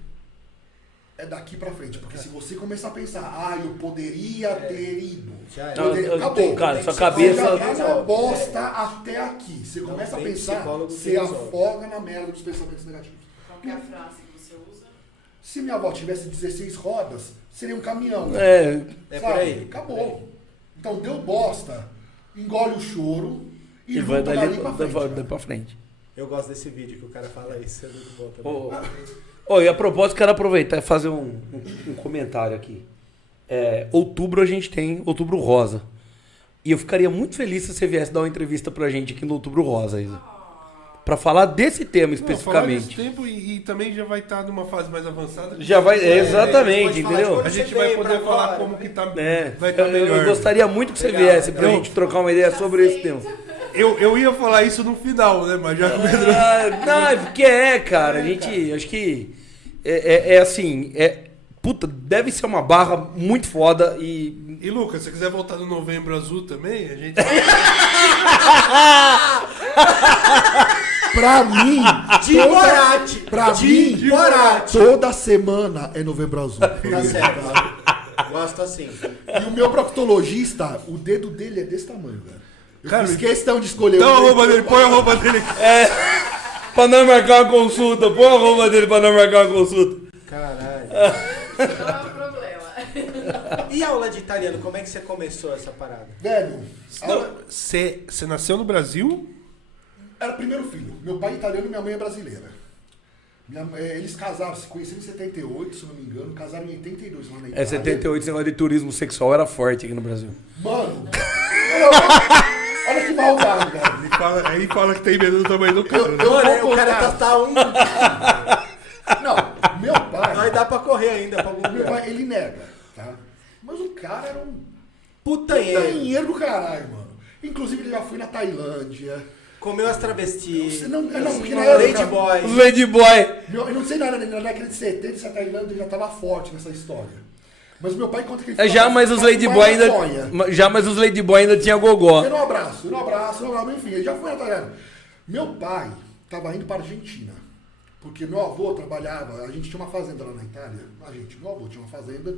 É daqui pra frente, porque se você começar a pensar, eu poderia ter ido. Já é. Acabou. Cara, sua Você cabeça... já tá na bosta até aqui. Você Não começa a tem pensar, psicólogo que você resolve. afoga na merda dos pensamentos negativos. Qual que é a frase que você usa? Se minha avó tivesse 16 rodas, seria um caminhão. É, É sabe? por aí. Acabou. Então deu bosta, engole o choro e e vai luta dali pra frente. dali cara. pra frente. Eu gosto desse vídeo que o cara fala isso, é muito bom também. E a propósito, quero aproveitar e fazer um comentário aqui. Outubro a gente tem Outubro Rosa. E eu ficaria muito feliz se você viesse dar uma entrevista pra gente aqui no Outubro Rosa, Isa. Pra falar desse tema Não, falar especificamente. desse tempo e também já vai estar numa fase mais avançada. Já vai, exatamente, pode falar entendeu? de A gente Você vai veio poder pra falar fora, como que tá. Eu Vai estar melhor. gostaria muito que você viesse pra gente trocar uma ideia sobre esse tema. Eu ia falar isso no final, né? Mas já que o Pedro. Não, é porque cara. A gente, acho que assim, puta, deve ser uma barra muito foda e... E Lucas, se você quiser voltar no Novembro Azul também, a gente. Pra mim, De Moratti. pra mim, De Moratti. toda semana é Novembro Azul. Tá certo. Gosto assim. E o meu proctologista, o dedo dele é desse tamanho, velho. Eu Cara, fiz questão de escolher Então a um roupa dedo. dele, põe a roupa dele. Pra não marcar uma consulta, põe a roupa dele pra não marcar uma consulta. Caralho. Não é um problema. E aula de italiano, como é que você começou essa parada? Velho, Você nasceu no Brasil? era o primeiro filho. Meu pai é italiano e minha mãe é brasileira. Eles casaram, se conheceram em 78, se eu não me engano. Casaram em 82 lá na Itália. 78, esse negócio de turismo sexual era forte aqui no Brasil. Mano, olha que maldade, velho. Ele fala que tem medo do tamanho do cara. né? Mano, o cara tá um... Não, meu pai... Vai dar pra correr ainda, pra algum Meu lugar. pai, ele nega, tá? Mas o cara era um Putanheiro. dinheiro do caralho, mano. Inclusive, ele já foi na Tailândia. Comeu as travestis. Não, porque na época... Lady Boy. Ladyboy. Eu não sei nada, na década de 70, se a Tailândia já tava forte nessa história. Mas meu pai conta que ele Já, mas os Ladyboy ainda. Já, mas os Ladyboy ainda tinha gogó. Um abraço, enfim, ele já foi italiano. Meu pai estava indo para a Argentina, porque meu avô trabalhava, a gente tinha uma fazenda lá na Itália, meu avô tinha uma fazenda,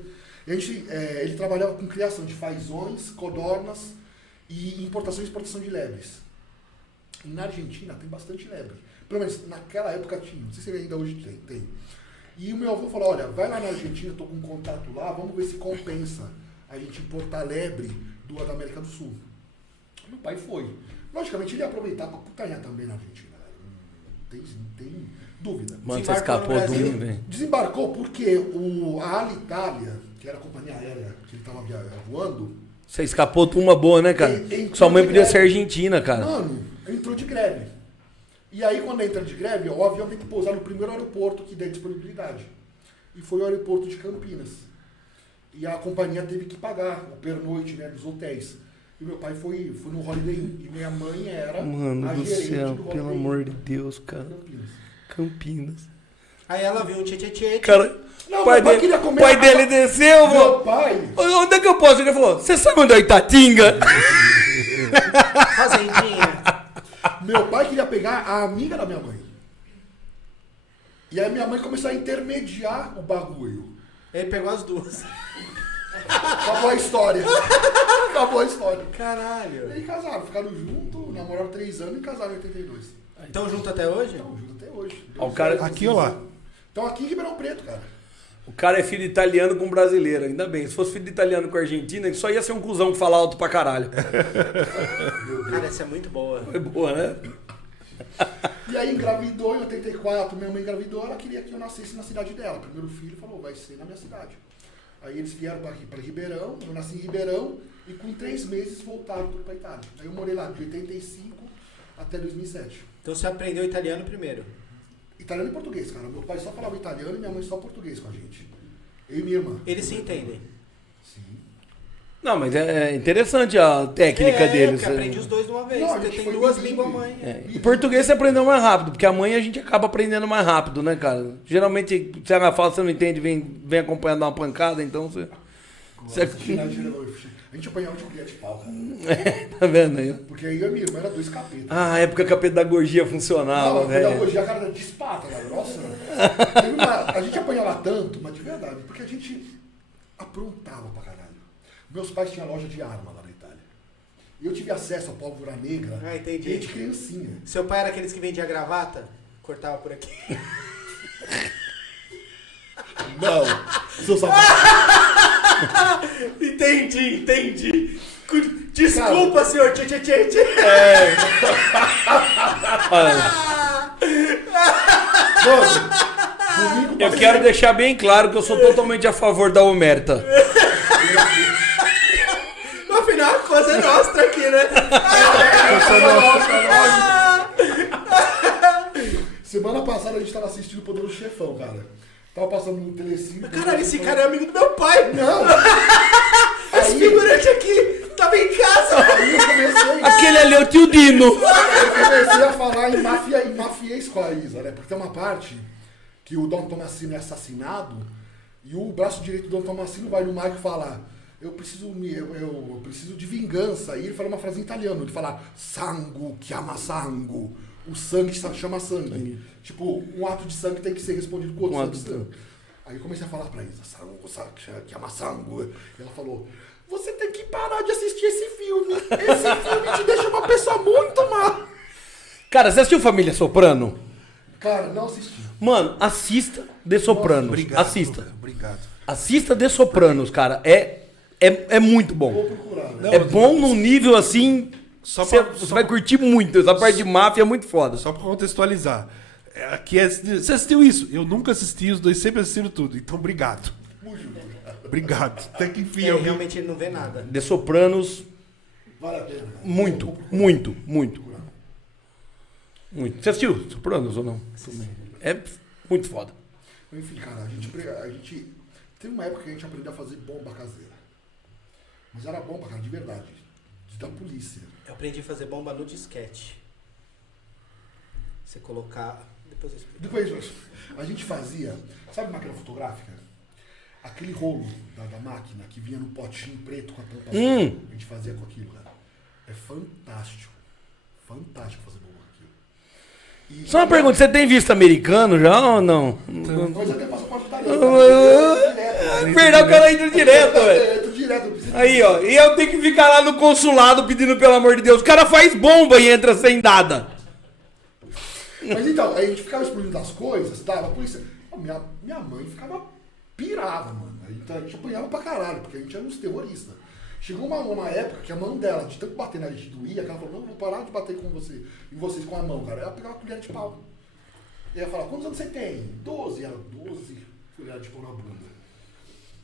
e ele trabalhava com criação de fazões, codornas e importação e exportação de lebres. E na Argentina tem bastante lebre, pelo menos naquela época tinha, não sei se ainda hoje tem. E o meu avô falou, olha, vai lá na Argentina, estou com um contato lá, vamos ver se compensa a gente importar lebre da América do Sul. Meu pai foi. Logicamente ele ia aproveitar para putanhar também na Argentina. Não tem dúvida. Mano, você escapou do mundo, velho. Desembarcou porque a Alitalia, que era a companhia aérea que ele estava voando... Você escapou de uma boa, né, cara? Sua mãe podia ser argentina, cara. Mano, entrou de greve. E aí, quando entra de greve, o avião tem que pousar no primeiro aeroporto que der disponibilidade. E foi o aeroporto de Campinas. E a companhia teve que pagar o pernoite, né, dos hotéis. E meu pai foi no Holiday Inn. E minha mãe era Mano a do gerente céu, do pelo Holiday amor Inn. de Deus, cara. Campinas. Aí ela viu um tchê. Cara, Não, o pai, meu pai dele, queria comer pai dele desceu, Meu vô. pai... Onde é que eu posso? Ele falou, você sabe onde é Itatinga? Fazendinha. Meu pai queria pegar a amiga da minha mãe. E aí minha mãe começou a intermediar o bagulho. Ele pegou as duas. Acabou a história. Caralho. E aí casaram, ficaram juntos, namoraram 3 anos e casaram em 82. Estão juntos até hoje? Estão juntos até hoje. Ó, o cara, Aqui ou lá? Estão aqui em Ribeirão Preto, cara. o cara é filho de italiano com brasileiro, ainda bem. Se fosse filho de italiano com argentino, ele só ia ser um cuzão que fala alto pra caralho. Cara, essa é muito boa. É boa, né? E aí engravidou em 84, minha mãe engravidou, ela queria que eu nascesse na cidade dela. Primeiro filho falou, vai ser na minha cidade. Aí eles vieram para Ribeirão, eu nasci em Ribeirão e com 3 meses voltaram para Itália. Aí eu morei lá de 85 até 2007. Então você aprendeu italiano primeiro? Italiano e português, cara. Meu pai só falava italiano e minha mãe só português com a gente. Eu e minha irmã. Eles se entendem? Sim. Não, mas é interessante a técnica deles. Porque aprende os dois de uma vez. Não, a Você gente tem foi 2 bilíngue. línguas mãe. E português você aprendeu mais rápido, porque a mãe a gente acaba aprendendo mais rápido, né, cara? Geralmente, se ela fala, você não entende, vem acompanhando uma pancada, então você... A gente apanhava de colher de pau, cara. Tá vendo aí? Porque aí eu e minha irmã era 2 capetas. Ah, a época que a pedagogia funcionava, Não, a velho. pedagogia, cara, de espata, cara. Nossa. A gente apanhava tanto, mas de verdade, porque a gente aprontava pra caralho. Meus pais tinham loja de arma lá na Itália. E eu tive acesso à pólvora negra Ah, entendi. desde criancinha. Seu pai era aqueles que vendia gravata? Cortava por aqui. Não. Seu safado. Entendi. Desculpa, senhor. Tchê. Comigo, Eu quero deixar bem claro que eu sou totalmente a favor da omerta. No final, a coisa é nossa aqui, né? Semana passada a gente tava assistindo o Poderoso Chefão, cara. Tava passando no Telecine. Caralho, esse cara é amigo do meu pai. Não! Esse figurante aqui tava em casa. Aí eu comecei. Aquele ali é o tio Dino. Eu comecei a falar em mafiês com a Isa, né? Porque tem uma parte que o Dom Tomassino é assassinado e o braço direito do Dom Tomassino vai no Mike falar: eu preciso de vingança. E ele fala uma frase em italiano, ele fala sangue chiama sangue. O sangue chama sangue. Tipo, um ato de sangue tem que ser respondido com outro Um ato ato de de sangue. Aí eu comecei a falar pra Isa, sangue chiama sangue. E ela falou: você tem que parar de assistir esse filme. Esse filme te deixa uma pessoa muito má. Cara, você assistiu Família Soprano? Cara, não assisti. Mano, assista The Sopranos. Obrigado. Assista. Lucas, obrigado. Assista The Sopranos, cara. É muito Vou bom. procurar, né? É bom num nível assim. Só Você pra- vai curtir muito. Essa parte de máfia é muito foda. Só pra contextualizar. Aqui você assistiu isso? Eu nunca assisti, os dois sempre assistiram tudo. Então, obrigado. Obrigado. Até que enfim, eu vi. Realmente ele não vê nada. The Sopranos, Vale a pena. Cara. muito. Você assistiu Sopranos ou não? É muito foda. Enfim, cara, a gente... Teve uma época que a gente aprendeu a fazer bomba caseira. Mas era bomba, cara, de verdade. Da polícia. Eu aprendi a fazer bomba no disquete. Você colocar... Depois eu explico. Depois, a gente fazia... Sabe máquina fotográfica? aquele rolo da máquina que vinha no potinho preto com a tampa azul, a gente fazia com aquilo, cara. É fantástico. Fantástico fazer bolo com aquilo. E Só uma pergunta, você tem visto americano já ou não? Coisa até passaporte italiano. Perdão, o cara entra direto, velho. Entra direto, eu preciso. Aí, ó, e eu tenho que ficar lá no consulado pedindo pelo amor de Deus. O cara faz bomba e entra sem dada. Mas então, aí a gente ficava explodindo as coisas, dava a polícia. Minha mãe ficava pirada, mano. Então a gente apanhava pra caralho, porque a gente era uns terroristas. Chegou uma época que a mão dela, de tanto bater na gente doía, que ela falou, não, vou parar de bater em vocês com a mão, cara. Ela pegava uma colher de pau. E ela falava, quantos anos você tem? 12. Ela, 12 colheres de pau na bunda.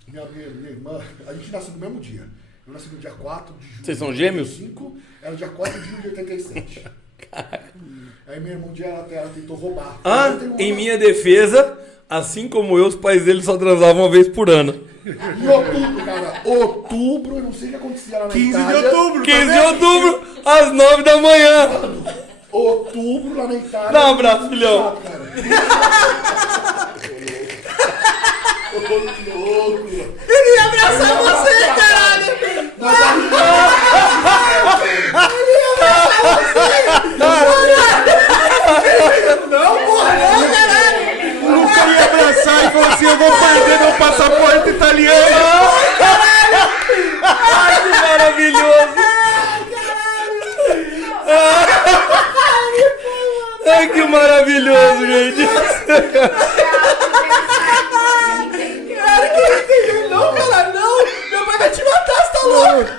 Minha irmã, a gente nasceu no mesmo dia. Eu nasci no dia 4 de julho. Vocês são gêmeos? 85, ela dia 4 de julho de 87. Aí meu irmão, um dia ela tentou roubar. Em minha defesa, assim como eu, os pais dele só transavam uma vez por ano. Em outubro, cara. Outubro, eu não sei o que acontecia lá na 15 de Itália. outubro. 15 de outubro, às 9 da manhã. Outubro, lá na Itália. Dá um abraço, filhão. Louco. Ele ia abraçar você, caralho! Não, porra, não, caralho! O cara ia abraçar e falou assim, eu vou perder meu passaporte italiano. Ai, que maravilhoso. Ai, que maravilhoso, gente. Cara, que ele entendeu? Não, cara, não! Meu pai vai te matar, você tá louco!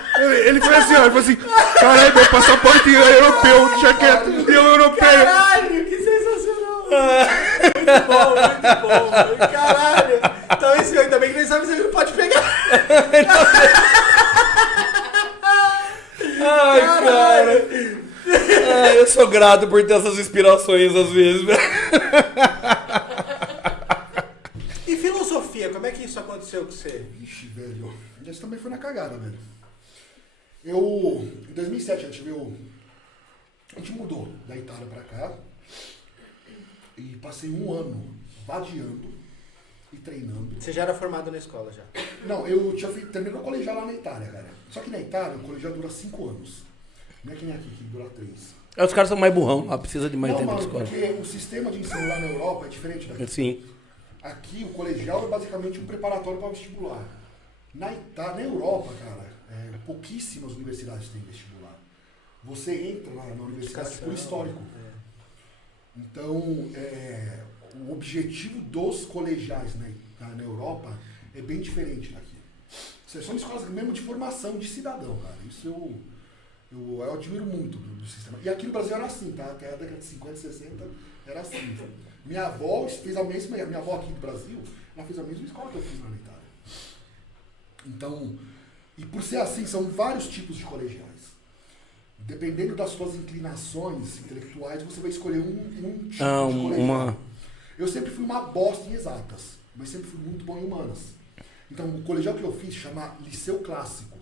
Ele foi assim, ó, ele falou assim, caralho, meu passaporte é europeu, deixa quieto, deu europeia. Caralho, que sensacional! Muito bom, caralho! Então esse ainda bem que nem sabe se ele não pode pegar. Ai, cara. Ai, eu sou grato por ter essas inspirações às vezes. E filosofia, como é que isso aconteceu com você? Vixe, velho. Isso também foi na cagada, velho. Em 2007, a gente mudou da Itália pra cá e passei um ano vadiando e treinando. Você já era formado na escola já? Não, eu tinha terminado o colegial lá na Itália, cara. Só que na Itália o colegial dura 5 anos. Não é que nem aqui, que dura 3. Os caras são mais burrão, lá precisa de mais Não, tempo de mano, escola. porque o sistema de ensino lá na Europa é diferente daqui. Sim. Aqui o colegial é basicamente um preparatório para vestibular. Na Europa, cara, pouquíssimas universidades têm vestibular. Você entra na universidade por histórico. Então, o objetivo dos colegiais na Europa é bem diferente daqui. São escolas mesmo de formação de cidadão, cara. Isso eu admiro muito do sistema. E aqui no Brasil era assim, tá? Até a década de 50, 60 era assim. Minha avó fez a mesma, minha avó aqui do Brasil, ela fez a mesma escola que eu fiz lá na Itália. Então, e por ser assim, são vários tipos de colegiais. Dependendo das suas inclinações intelectuais, você vai escolher um tipo de colegial. Eu sempre fui uma bosta em exatas, mas sempre fui muito bom em humanas. Então, o colegial que eu fiz chama Liceu Clássico.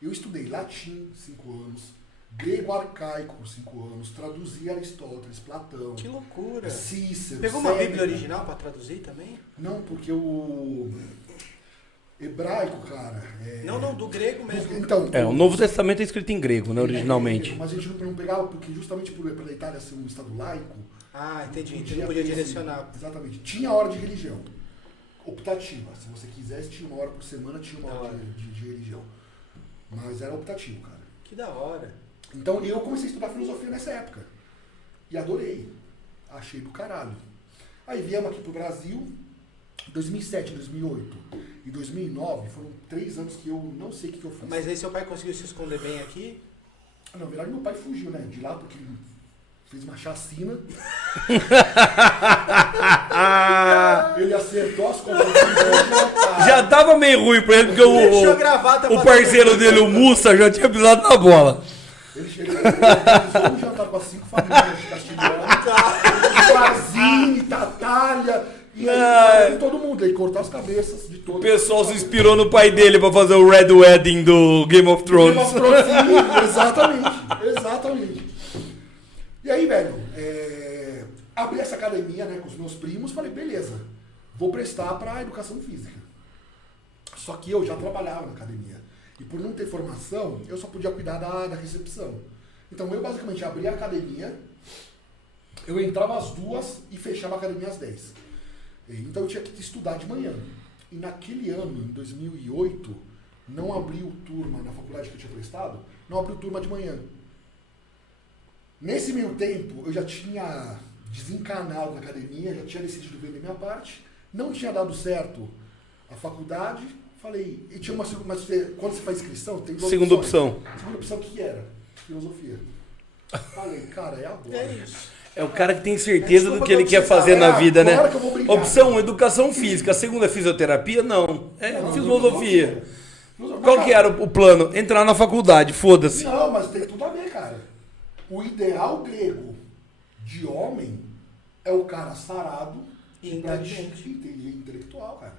Eu estudei latim 5 anos, grego arcaico por 5 anos, traduzi Aristóteles, Platão. Que loucura! Cícero. Pegou uma Sêneca. Bíblia original pra traduzir também? Não, porque o hebraico, cara... Não, do grego mesmo. Então, O Novo Testamento é escrito em grego, né, originalmente. Mas a gente não pegava, porque justamente pela Itália ser um estado laico... Ah, entendi. Então não podia direcionar. Exatamente. Tinha hora de religião. Optativa. Se você quisesse, tinha uma hora por semana, tinha uma hora de religião. Mas era optativo, cara. Que da hora. Então eu comecei a estudar filosofia nessa época. E adorei. Achei do caralho. Aí viemos aqui pro Brasil. 2007, 2008 e 2009 foram 3 anos que eu não sei o que eu fiz. Mas aí seu pai conseguiu se esconder bem aqui? Na verdade, meu pai fugiu, né? De lá porque ele fez uma chacina. Ele acertou as contas. Já tava meio ruim pra ele, porque Deixou a gravata o pra parceiro dele, o Mussa, já tinha pisado na bola. Ele realizou um jantar com as 5 famílias de Castilhão. Guarzini, Tatália. E aí, todo mundo. Ele cortou as cabeças de O todos. pessoal se inspirou no pai dele pra fazer o Red Wedding do Game of Thrones. Exatamente. E aí, velho, abri essa academia, né, com os meus primos, falei, beleza, vou prestar pra educação física. Só que eu já trabalhava na academia. E por não ter formação, eu só podia cuidar da recepção. Então eu basicamente abria a academia, eu entrava às 2 e fechava a academia às 10. Então eu tinha que estudar de manhã. E naquele ano, em 2008, não abriu turma na faculdade que eu tinha prestado, não abriu turma de manhã. Nesse meio tempo, eu já tinha desencanado da academia, já tinha decidido vender minha parte, não tinha dado certo a faculdade, falei, e tinha uma segunda, mas quando você faz inscrição, tem duas Segunda opções. opção. Segunda opção, o que era? Filosofia. Falei, cara, é agora. É isso. É o cara que tem certeza do Desculpa que ele que quer eu fazer precisava. na vida, né? Agora que eu vou brincar. Opção, educação física. A segunda é fisioterapia? Não. É Não, filosofia. filosofia. Qual que era o plano? Entrar na faculdade, foda-se. Não, mas tem tudo a ver, cara. O ideal grego de homem é o cara sarado E inteligente, intelectual, cara.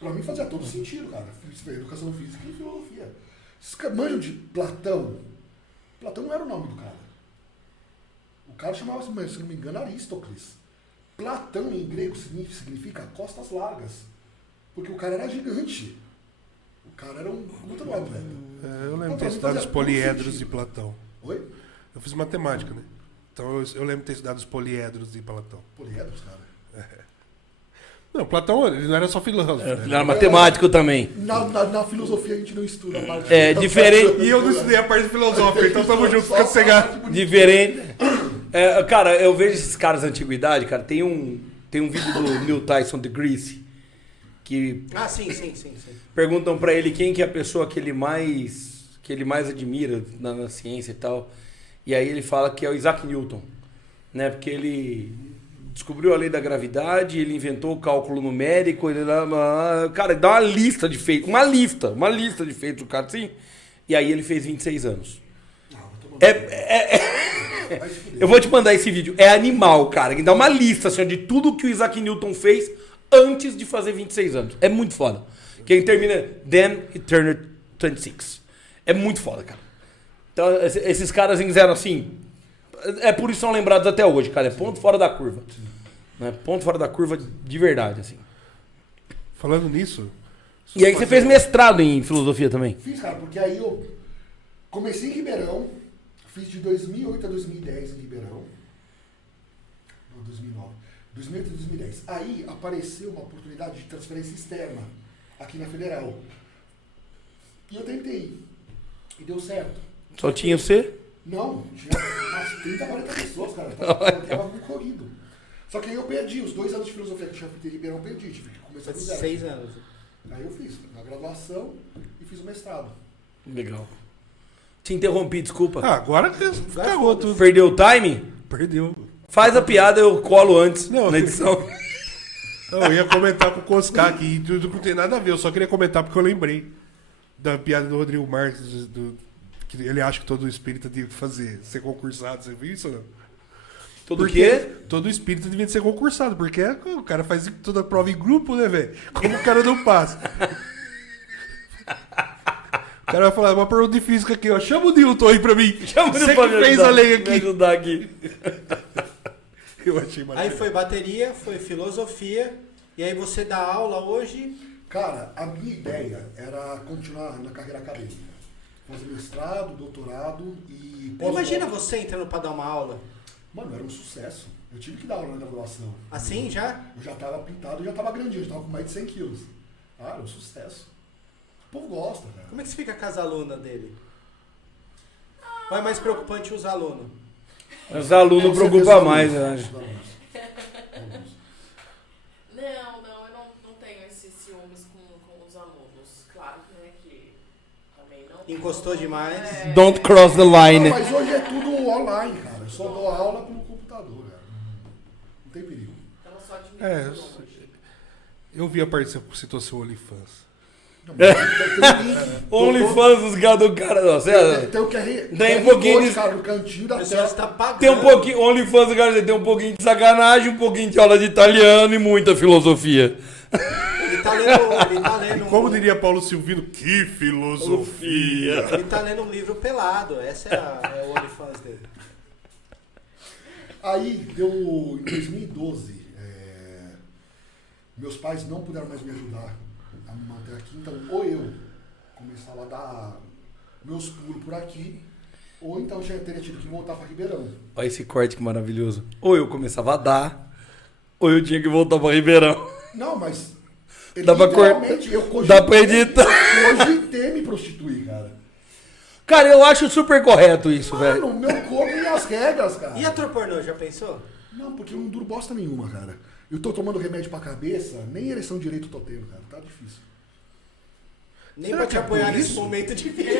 Pra mim fazia todo sentido, cara. Educação física e filosofia. Vocês manjam de Platão? Platão não era o nome do cara. O cara chamava, se não me engano, Aristócles. Platão em grego significa costas largas. Porque o cara era gigante. O cara era um puta do atleta. Eu lembro de Então, pra ter mim estudado fazia os todo poliedros sentido. de Platão. Oi? Eu fiz matemática, né? Então eu lembro de ter estudado os poliedros de Platão. Poliedros, cara. Não, Platão, ele não era só filósofo. Ele né? era matemático também. Na filosofia a gente não estuda a parte É, diferente. E eu não estudei a parte filosófica, então tamo junto, fica sossegado. Diferente. É, cara, eu vejo esses caras da antiguidade, cara. Tem um vídeo do Neil Tyson de Grease que Ah, sim. perguntam pra ele quem que é a pessoa que ele mais admira na ciência e tal. E aí ele fala que é o Isaac Newton, né? Porque ele descobriu a lei da gravidade, ele inventou o cálculo numérico, cara, dá uma lista de feitos, uma lista de feitos do cara assim. E aí ele fez 26 anos. Eu vou te mandar esse vídeo. É animal, cara. Que dá uma lista assim, de tudo que o Isaac Newton fez antes de fazer 26 anos. É muito foda. Quem termina Then he turned 26. É muito foda, cara. Então, esses caras fizeram assim. É por isso que são lembrados até hoje, cara. É ponto fora da curva. Né? Ponto fora da curva de verdade, assim. Falando nisso... E aí você fez mestrado em filosofia também? Fiz, cara, porque aí eu comecei em Ribeirão, fiz de 2008 a 2010 em Ribeirão. Não, 2009. 2008 a 2010. Aí apareceu uma oportunidade de transferência externa aqui na Federal. E eu tentei. E deu certo. Só tinha você? Não, tinha umas 30, 40 pessoas, cara. Tava muito corrido. Só que aí eu perdi. Os 2 anos de filosofia que eu tinha feito em Ribeirão, eu perdi. Tive que começar do zero. 6 anos. Aí eu fiz a graduação e fiz o mestrado. Legal. Te interrompi, desculpa. agora cagou tudo. Perdeu o time? Perdeu. Faz a piada, eu colo antes Não, na edição. Eu ia comentar com o Coscar aqui, e tudo não tem nada a ver, eu só queria comentar porque eu lembrei da piada do Rodrigo Marques, que ele acha que todo espírita tem que ser concursado, você viu isso ou não? Tudo o quê? Todo espírita devia ser concursado, porque o cara faz toda a prova em grupo, né, velho? Como o cara não passa? O cara vai falar, uma pergunta de física aqui, ó, chama o Newton aí pra mim. Chama Você que fez a lei Me aqui. ajudar aqui. Eu achei maravilhoso. Aí foi bateria, foi filosofia, e aí você dá aula hoje. Cara, a minha ideia era continuar na carreira acadêmica. Fazer mestrado, doutorado e Imagina você entrando pra dar uma aula. Mano, era um sucesso. Eu tive que dar aula na graduação. Assim já? Eu já tava pintado, já tava grandinho, já tava com mais de 100 quilos. Ah, era um sucesso. O povo gosta, cara. Como é que você fica com as alunas dele? Ou é mais preocupante os alunos? Os alunos Você preocupam fez mais, eu alunos, acho. alunos. Não, eu não tenho esses ciúmes com os alunos. Claro que, né, que também não... Encostou demais. É, Don't cross the line. Não, mas hoje é tudo online, cara. Eu só dou aula pelo computador, cara. Não tem perigo. ela só admite É, os alunos. eu vi a parte que você citou seu OnlyFans. Não, mas tem link. OnlyFans, os caras do cara. Não, você, Tem o QR Tem um QR pouquinho Code, de- cara, no cantinho da O pessoal tela. está pagando. tem um pouquinho. OnlyFans, do cara, tem um pouquinho de sacanagem, um pouquinho de aula de italiano e muita filosofia. Ele tá lendo Como diria Paulo Silvino, que filosofia. Ele tá lendo um livro pelado. Essa é o OnlyFans dele. Aí, deu em 2012, meus pais não puderam mais me ajudar a me manter aqui, então ou eu começava a dar meus pulos por aqui, ou então já teria tido que voltar pra Ribeirão. Olha esse corte que maravilhoso. Ou eu começava a dar, ou eu tinha que voltar pra Ribeirão. Não, mas Dá pra literalmente eu Dá pra editar. cogitei me prostituir, cara. Cara, eu acho super correto isso, velho. Mano, meu corpo e minhas regras, cara. E ator pornô, já pensou? Não, porque eu não duro bosta nenhuma, cara. Eu tô tomando remédio pra cabeça, nem ereção direito eu tô tendo, cara. Tá difícil. Nem Será pra te que é por apoiar nesse isso? momento difícil.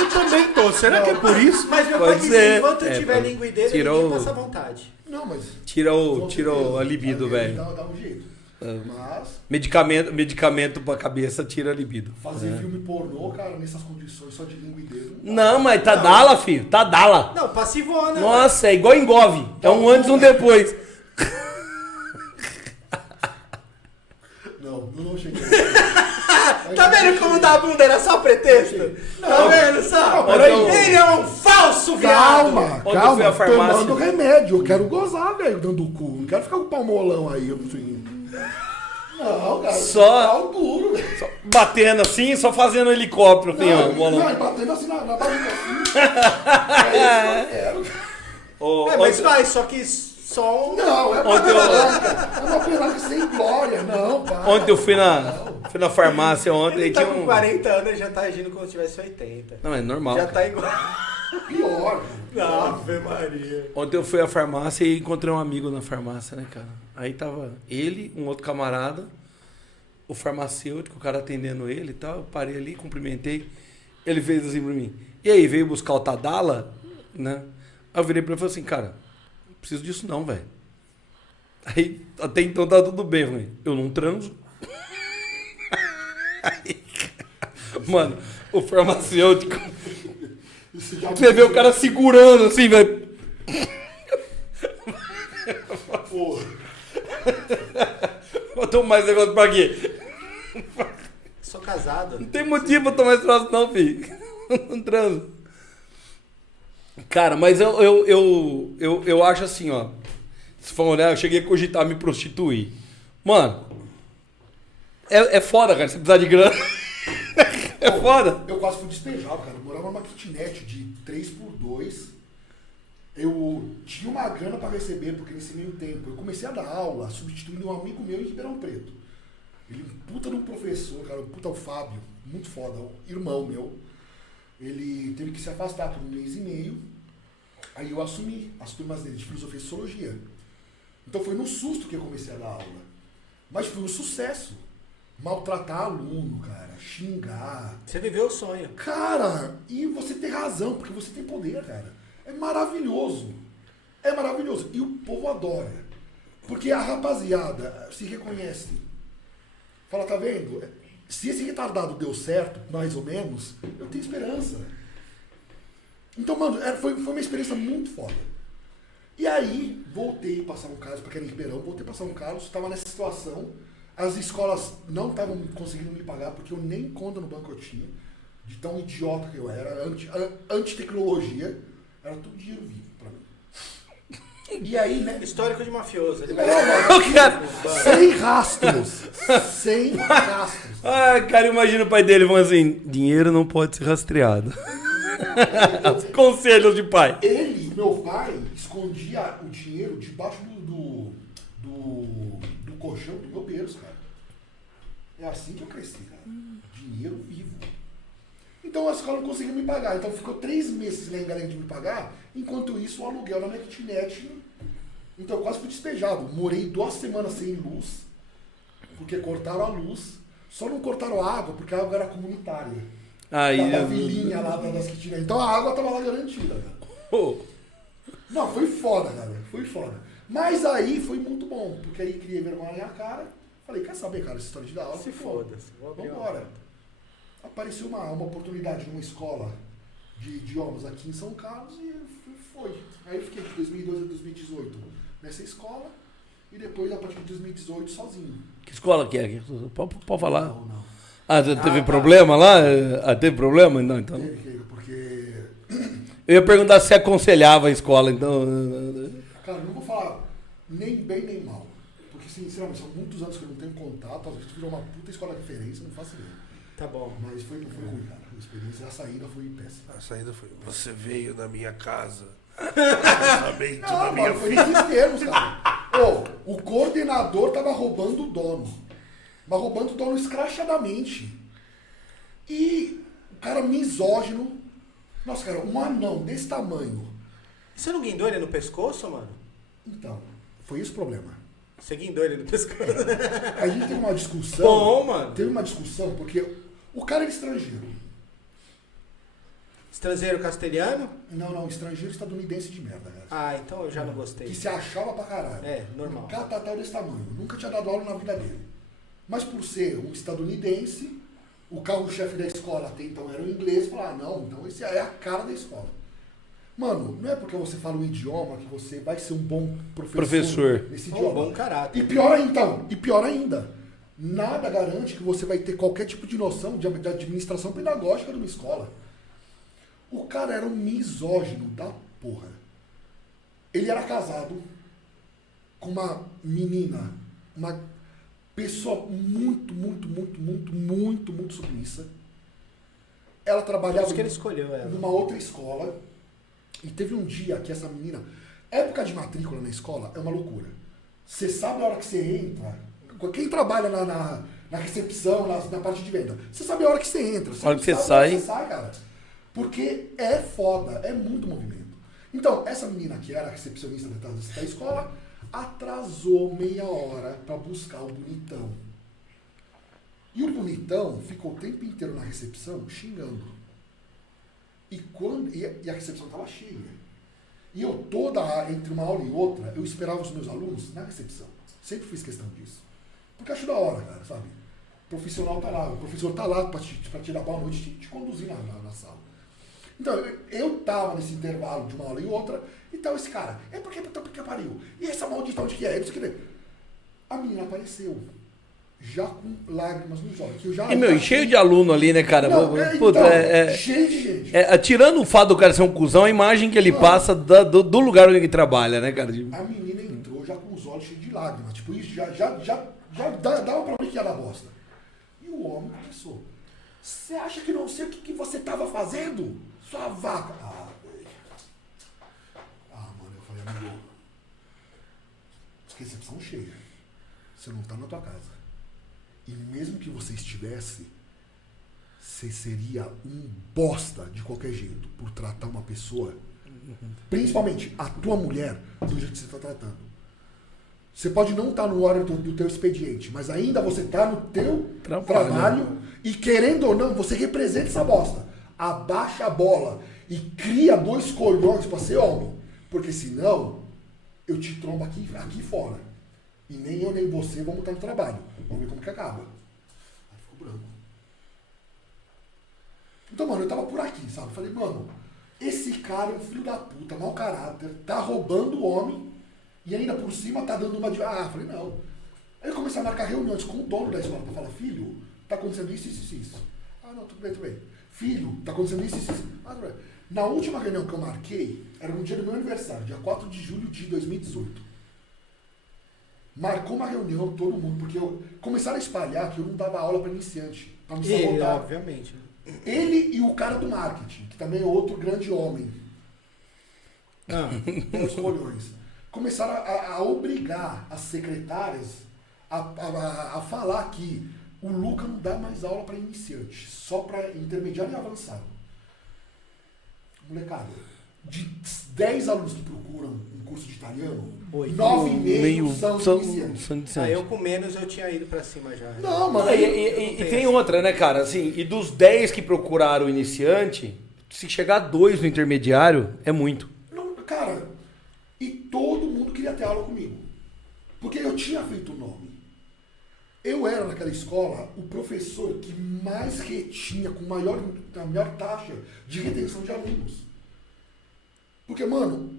Eu também tô. Será que é por isso? Mas meu Pode pai disse, ser. enquanto eu É, tiver pra- língua e dedo, tirou- ninguém passa vontade. Não, mas... Tirou com certeza. a libido, Aí velho. Dá um jeito. Mas Medicamento pra cabeça tira a libido. fazer filme pornô, cara, nessas condições só de língua e dedo... Não, mas tá dala, filho. Tá dala. Não, passivona. Nossa, é igual Engove. É um antes e um depois. Não, eu não cheguei. Tá vendo como da bunda era só pretexto? Tá vendo só? peraí. Ele é um falso viado. Calma, Onde calma. foi a farmácia? Tomando remédio. Eu quero gozar, velho, dando o cu. Não quero ficar com o palmolão aí. Não, cara. Só- Pau duro, velho. Só batendo assim, só fazendo helicóptero. Assim, ó, Não, bolão. e batendo assim na barriga assim. É isso que eu quero. Ô, É, mas ontem- vai, só que só um... Não, é uma Ontem eu- pelanca. É uma pelanca sem glória. Não, para. Ontem eu fui na farmácia ontem Ele e tá tinha com um... 40 anos e já tá agindo como se tivesse 80. Não, é normal. Já cara. tá igual. Pior. Ave Maria. Ontem eu fui à farmácia e encontrei um amigo na farmácia, né, cara? Aí tava ele, um outro camarada, o farmacêutico, o cara atendendo ele e tal. Eu parei ali, cumprimentei. Ele fez assim pra mim. E aí, veio buscar o Tadala, né? Aí eu virei pra ele e falei assim, cara, não preciso disso não, velho. Aí, até então tá tudo bem, velho. Eu não transo. Aí, mano, o farmacêutico... Isso já Você vê o cara segurando assim, velho. Porra. Vou tomar mais negócio pra quê? Sou casado. Não tem motivo pra tomar esse troço, não, filho. Não transo. Cara, mas eu acho assim, ó. Se for olhar, eu cheguei a cogitar me prostituir. Mano, é foda, cara, você precisar de grana. É foda. Eu quase fui despejado, cara. Eu morava numa kitnet de 3x2. Eu tinha uma grana pra receber, porque nesse meio tempo eu comecei a dar aula, substituindo um amigo meu em Ribeirão Preto. Ele um puta de um professor, cara, um puta o Fábio, muito foda, um irmão meu. Ele teve que se afastar por 1 mês e meio. Aí eu assumi as turmas dele de filosofia e sociologia. Então foi no susto que eu comecei a dar aula. Mas foi um sucesso. Maltratar aluno, cara, xingar. Você viveu o sonho. Cara, e você tem razão, porque você tem poder, cara. É maravilhoso. É maravilhoso. E o povo adora. Porque a rapaziada se reconhece. Fala, tá vendo? Se esse retardado deu certo, mais ou menos, eu tenho esperança. Então, mano, foi uma experiência muito foda. E aí, voltei a passar um caso, porque era em Ribeirão, voltei a passar um caso, estava nessa situação. As escolas não estavam conseguindo me pagar, porque eu nem conta no banco eu tinha. De tão idiota que eu era, anti-tecnologia. Era tudo dinheiro vivo pra mim. E aí, né? Histórico de mafioso. Ele vai... Eu quero... Sem rastros. Sem rastros. Ah, cara, imagina o pai dele falando assim: dinheiro não pode ser rastreado. Conselhos de pai. Ele, meu pai, escondia o dinheiro debaixo do colchão do meu berço, cara. É assim que eu cresci, cara. Dinheiro vivo. Então a escola não conseguiu me pagar. Então ficou 3 meses lenga-lenga de me pagar. Enquanto isso, o aluguel na minha kitnet. Então eu quase fui despejado. Morei 2 semanas sem luz. Porque cortaram a luz. Só não cortaram a água, porque a água era comunitária. Aí, Da vilinha lá das kitnet. Então a água tava lá garantida, cara. Pô, Não, foi foda, cara. Foi foda. Mas aí foi muito bom. Porque aí criei vergonha na minha cara. Falei, quer saber, cara, essa história de dar aula? Se foda-se. Vou abrir uma Vambora. Apareceu uma oportunidade numa escola de idiomas aqui em São Carlos e foi. Aí eu fiquei de 2012 a 2018 nessa escola e depois, a partir de 2018, sozinho. que escola que é? Pode falar. Não. Ah, teve problema lá? Ah, teve problema? Não, então. Porque, Eu ia perguntar se aconselhava a escola, então. cara, eu não vou falar nem bem nem mal. Porque sinceramente, são muitos anos que eu não tenho contato, às vezes virou uma puta escola de referência, não faço ideia. Tá bom. Mas foi ruim, cara. A experiência, a saída foi péssima. A saída foi, você veio na minha casa. Orçamento da Não, minha mano, foi filha. nesses termos, cara. Ô, o coordenador tava roubando o dono. Mas roubando o dono escrachadamente. E o cara misógino. Nossa, cara, um anão desse tamanho. Você não guindou ele no pescoço, mano? Então, foi esse o problema. Você guindou ele no pescoço? A gente teve uma discussão. Bom, mano. Teve uma discussão porque o cara era estrangeiro. Estrangeiro castelhano? Não, estrangeiro estadunidense de merda, cara. Ah, então eu já não gostei. Que se achava pra caralho. É, normal. Um catatal desse tamanho. Nunca tinha dado aula na vida dele. Mas por ser um estadunidense, o carro-chefe da escola até então era o inglês, falar, não, então esse é a cara da escola. Mano, não é porque você fala um idioma que você vai ser um bom professor. Nesse Um idioma. bom caráter. E pior ainda, nada garante que você vai ter qualquer tipo de noção de administração pedagógica de uma escola. O cara era um misógino da porra. Ele era casado com uma menina, uma pessoa muito submissa. Ela Por trabalhava isso que ele escolheu ela. numa outra escola. E teve um dia que essa menina... Época de matrícula na escola é uma loucura. Você sabe a hora que você entra. Quem trabalha na recepção, na parte de venda, você sabe a hora que você entra. A hora que você sabe sai. A hora que você sai, cara. Porque é foda, é muito movimento. Então, essa menina que era recepcionista da escola atrasou meia hora pra buscar o bonitão. E o bonitão ficou o tempo inteiro na recepção xingando. E a recepção estava cheia. E eu entre uma aula e outra, eu esperava os meus alunos na recepção. Sempre fiz questão disso. Porque acho da hora, cara, sabe? O profissional tá lá, o professor tá lá pra te dar boa noite e te conduzir na sala. Então, eu tava nesse intervalo de uma aula e outra, e tal esse cara, porque pariu. E essa maldita onde que é? A menina apareceu. Já com lágrimas nos olhos. E, cheio de aluno ali, né, cara? Não, Puta, cheio de gente. Tirando o fato do cara ser um cuzão, a imagem que ele passa do lugar onde ele trabalha, né, cara? A menina entrou já com os olhos cheios de lágrimas. Tipo, isso já dava pra mim que ia dar bosta. E o homem começou. Você acha que não sei o que você tava fazendo? Sua vaca. Mano, eu falei, amigo, recepção cheia. Você não tá na tua casa. E mesmo que você estivesse, você seria um bosta de qualquer jeito por tratar uma pessoa, principalmente a tua mulher, do jeito que você está tratando. Você pode não estar no horário do teu expediente, mas ainda você está no teu trabalho e querendo ou não, você representa essa bosta. Abaixa a bola e cria 2 colhões para ser homem, porque senão eu te trombo aqui fora. E nem eu nem você vamos estar no trabalho. Vamos ver como que acaba. Aí ficou branco. Então, mano, eu tava por aqui, sabe? Falei, mano, esse cara é um filho da puta, mau caráter, tá roubando o homem e ainda por cima tá dando uma de... falei, não. Aí eu comecei a marcar reuniões com o dono da escola pra falar, filho, tá acontecendo isso. Não, tudo bem. Filho, tá acontecendo isso. Tudo bem. Na última reunião que eu marquei, era no dia do meu aniversário, dia 4 de julho de 2018. Marcou uma reunião, todo mundo, porque começaram a espalhar que eu não dava aula para iniciante, para me sabotar. Obviamente. Ele e o cara do marketing, que também é outro grande homem. Os colhões. Começaram a obrigar as secretárias a falar que o Luca não dá mais aula para iniciante, só para intermediário e avançado. Molecada, de 10 alunos que procuram um curso de italiano, 9,5 são iniciantes. Eu com menos eu tinha ido pra cima já. Não, mano. E tem outra, né, cara? Assim, e dos 10 que procuraram o iniciante, se chegar a 2 no intermediário, é muito. Não, cara, e todo mundo queria ter aula comigo. Porque eu tinha feito o nome. Eu era naquela escola o professor que mais retinha, com a maior taxa de retenção de alunos. Porque, mano,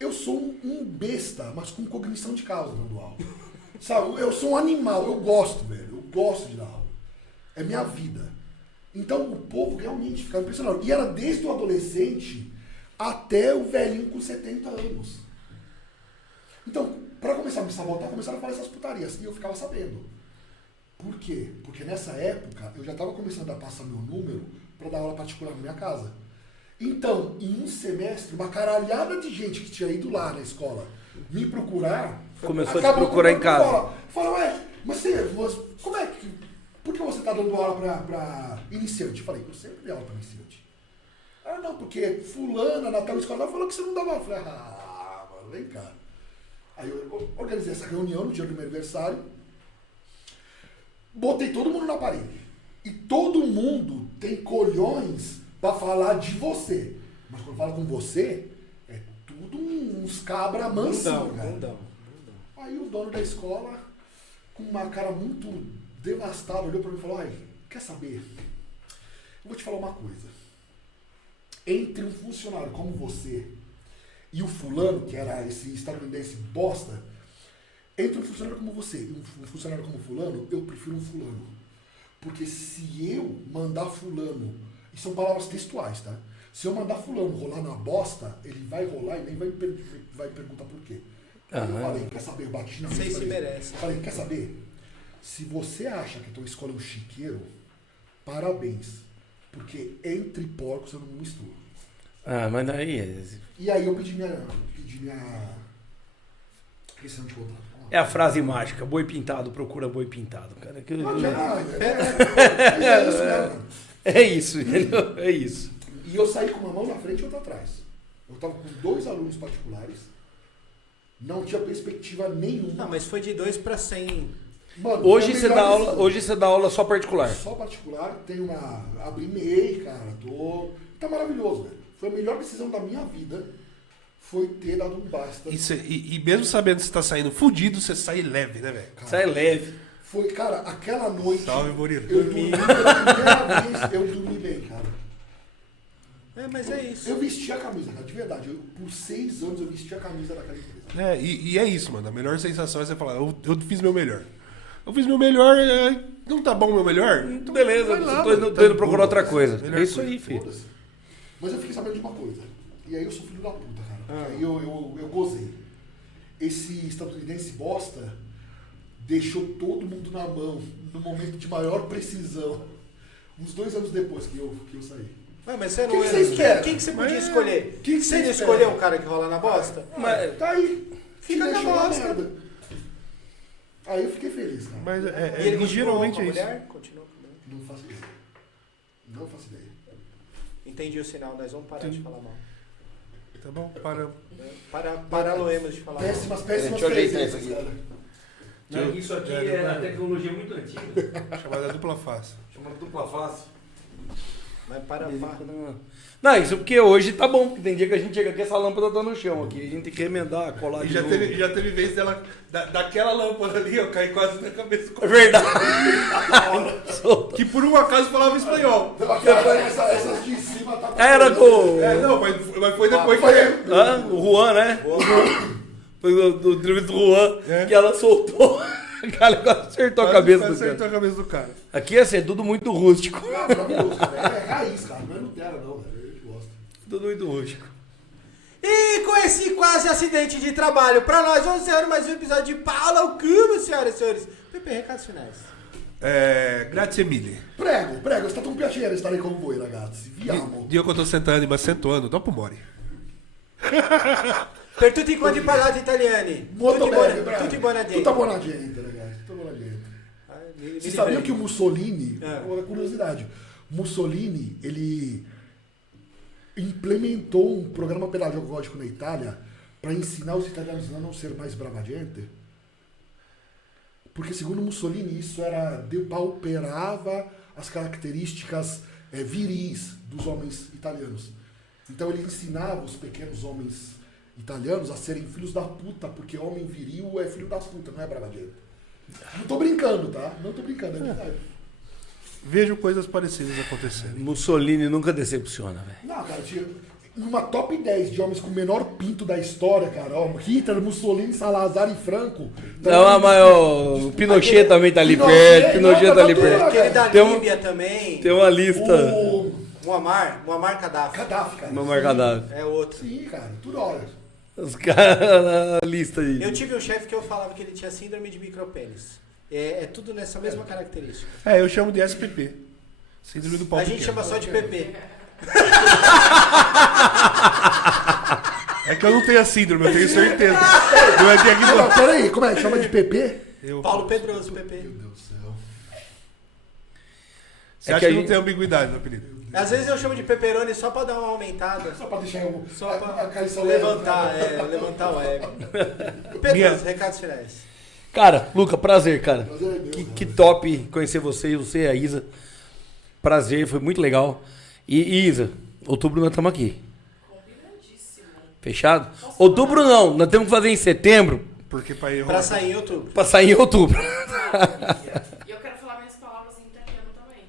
eu sou um besta, mas com cognição de causa dando aula. Sabe, eu sou um animal, eu gosto, velho. Eu gosto de dar aula. É minha vida. Então o povo realmente ficava impressionado. E era desde o adolescente até o velhinho com 70 anos. Então, pra começar a me sabotar, começaram a falar essas putarias. E eu ficava sabendo. Por quê? Porque nessa época eu já tava começando a passar meu número pra dar aula particular na minha casa. Então, em um semestre, uma caralhada de gente que tinha ido lá na escola me procurar... Começou a te procurar em casa. Fala, ué, mas como é que... Por que você tá dando aula pra iniciante? Eu falei, eu sempre dei aula pra iniciante. Ah, não, porque fulana na tal escola falou que você não dava aula. Eu falei, mano, vem cá. Aí eu organizei essa reunião no dia do meu aniversário, botei todo mundo na parede. E todo mundo tem colhões pra falar de você. Mas quando fala com você, é tudo uns cabra mansinho, cara. Aí o dono da escola, com uma cara muito devastada, olhou pra mim e falou, ai, quer saber? Eu vou te falar uma coisa. Entre um funcionário como você e o fulano, que era esse estadunidense bosta, entre um funcionário como você e um funcionário como fulano, eu prefiro um fulano. Porque se eu mandar fulano, e são palavras textuais, tá? Se eu mandar fulano rolar na bosta, ele vai rolar e nem vai perguntar por quê. Aí eu falei, quer saber? Eu bati na mesa. Vocês se merecem. Falei, quer saber? Se você acha que a tua escola é um chiqueiro, parabéns. Porque entre porcos eu não me misturo. Ah, mas daí... E aí eu pedi minha... Esqueci de voltar. É a frase mágica, boi pintado procura boi pintado, cara. Não adianta, é isso mesmo. É isso, entendeu? É isso. E eu saí com uma mão na frente e outra atrás. Eu tava com 2 alunos particulares, não tinha perspectiva nenhuma. Não, mas foi de 2 para 100. Mano, Hoje foi a você melhor dá aula, decisão. hoje você dá aula só particular. Só particular, tenho uma... Abri MEI, cara, tá maravilhoso, velho. Foi a melhor decisão da minha vida, foi ter dado um basta. E mesmo sabendo que você tá saindo fudido, você sai leve, né, velho? Sai leve. Foi, cara, aquela noite... Salve, Murilo. Eu dormi pela primeira vez, eu dormi bem, cara. É, mas é isso. Eu vesti a camisa, cara, de verdade. Por 6 anos eu vesti a camisa daquela empresa. E é isso, mano. A melhor sensação é você falar, eu fiz meu melhor. Eu fiz meu melhor, não tá bom o meu melhor? Então, Beleza, vai lá, tô mano. indo procurar outra coisa. Melhor É isso coisa. aí, filho. Foda-se. Mas eu fiquei sabendo de uma coisa. E aí eu sou filho da puta, cara. Aí eu gozei. Esse estadunidense bosta deixou todo mundo na mão no momento de maior precisão. Uns 2 anos depois que eu saí. Ué, mas você Quem não que você espera? Quem que você podia escolher? Quem que Você você escolheu espera? um cara que rola na bosta? Mas, Tá aí. Fica Te na deixou bosta. merda. Aí eu fiquei feliz, cara. Mas E ele continuou geralmente com a é isso. mulher? Continuou com a mulher. Não faço ideia. Não faço ideia. Entendi o sinal, nós vamos parar de falar mal. Tá bom, paramos. Paraloemos de falar mal. Péssimas deixa eu ajeitar presenças, isso aqui. cara. isso aqui é uma tecnologia muito antiga. Chamada dupla face. Chama dupla face. Mas para. Não, isso porque hoje tá bom, porque tem dia que a gente chega aqui essa lâmpada tá no chão aqui. A gente tem que remendar, colar E de já novo. teve vez dela, daquela lâmpada ali, ó, cair quase na cabeça. É verdade. Que por um acaso falava espanhol. Essas de cima tá... Era com Não, mas foi depois que... o Juan, né? Foi do entrevista do Juan, que ela soltou. A cara quase acertou a cabeça do Acertou cara. a cabeça do cara. Aqui assim, é tudo muito rústico. É maravilhoso, cara. É raiz, cara. Não é Nutella, não, velho. Eu gosto. Tudo muito rústico. E com esse quase acidente de trabalho, pra nós, vamos encerrar mais um episódio de Paula ao Cubo, senhoras e senhores. Pepe, recados finais. Grazie mille. Prego, è stato un piacere stare con voi, ragazzi. Vi amo. Dio che eu tô sentando, ma sentuando, dopo muori. Per tutti quanti parlate italiani. Molto bene, bravo. Tutti buona gente. Tutta buona gente, ragazzi. Tutta buona gente. Vocês sabiam que o Mussolini, uma curiosidade, Mussolini, ele implementou um programa pedagógico na Itália para ensinar os italianos a não ser mais brava gente? Porque, segundo Mussolini, isso depauperava as características viris dos homens italianos. Então ele ensinava os pequenos homens italianos a serem filhos da puta, porque homem viril é filho da puta, não é brava gente. Não tô brincando, tá? Não tô brincando, é verdade. Vejo coisas parecidas acontecendo. Mussolini nunca decepciona, velho. Não, cara, tinha numa top 10 de homens com o menor pinto da história, cara, ó, Hitler, Mussolini, Salazar e Franco. Não, mas o Pinochet também tá ali perto. Pinochet tá ali perto. Aquele da Tem Líbia também. Tem uma lista. O Muammar Gaddafi. Gaddafi, cara. Muammar Gaddafi. É outro. Sim, cara, tudo hora. Os caras na lista aí. Eu tive um chefe que eu falava que ele tinha síndrome de micropênis. É tudo nessa mesma característica. Eu chamo de SPP. Síndrome do pau A gente pequeno. chama só de PP. É que eu não tenho a síndrome, eu tenho certeza. Não é Não, peraí, como é que chama de PP? Paulo Pedroso, PP. Meu Deus do céu. Você É acha que a que não gente- tem ambiguidade no apelido? Às vezes eu chamo de pepperoni só pra dar uma aumentada. Só pra deixar o... Só a pra Carissa levantar, levantar o ego. Pedroso, recados finais. Cara, Luca, prazer, cara. Prazer é meu, Que top conhecer você e a Isa. Prazer, foi muito legal. E Isa, outubro nós estamos aqui. Combinadíssimo. Fechado? Outubro não, nós temos que fazer em setembro Porque pra ir Pra sair em outubro. pra sair em outubro. Maravilha. E eu quero falar minhas palavras em italiano também.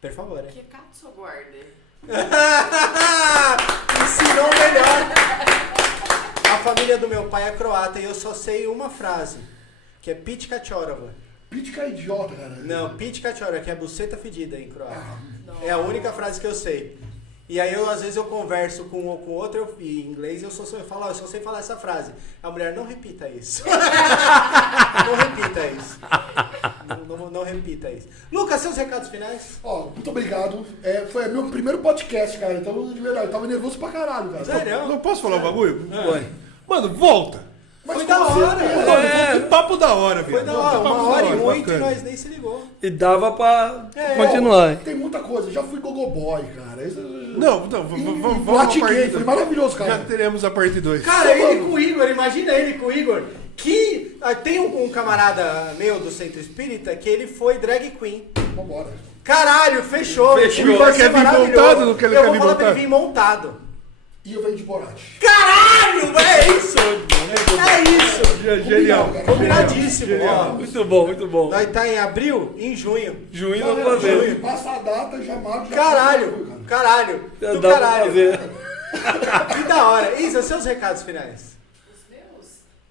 Por favor. Que cazzo guarda. Ensinou melhor. A família do meu pai é croata e eu só sei uma frase. Que é pitka chorova. Pitka é idiota, cara. Não, pitka chorova, que é buceta fedida em croata. É a única frase que eu sei. E aí às vezes eu converso com outro em inglês e eu só sei falar essa frase. A mulher, não repita isso. Não repita isso. Não repita isso. Lucas, seus recados finais? Ó, muito obrigado. Foi meu primeiro podcast, cara. Então, de verdade, eu tava nervoso pra caralho, cara. Sério? Não posso falar um bagulho? Foi. Mano, volta! Mas Foi da com hora. certeza. Que papo da hora, viu? Foi da hora, Papo 1h08 e bacana. nós nem se ligou. E dava pra É. continuar. Tem muita coisa. Já fui gogoboy, cara. Não, vamos Latiguei, foi maravilhoso, Já cara. teremos a parte 2. Cara, ele com o Igor, imagina ele com o Igor. Que tem um camarada meu do Centro Espírita que ele foi drag queen. Vambora. Caralho, fechou. Fechou. O Igor Quer vir maravilhoso. montado, não quer Eu vir vou falar pra montado? ele vir montado. E eu venho de Borat. Caralho, é isso. É isso. Genial. Combinadíssimo. Ó. Muito bom, muito bom. Nós tá em abril e em junho. Junho Não, nós fazer. passa a data, já marco. já Caralho, faço, cara. caralho. Já Do dá pra caralho. fazer. Que da hora. Isa, seus recados finais. Os meus?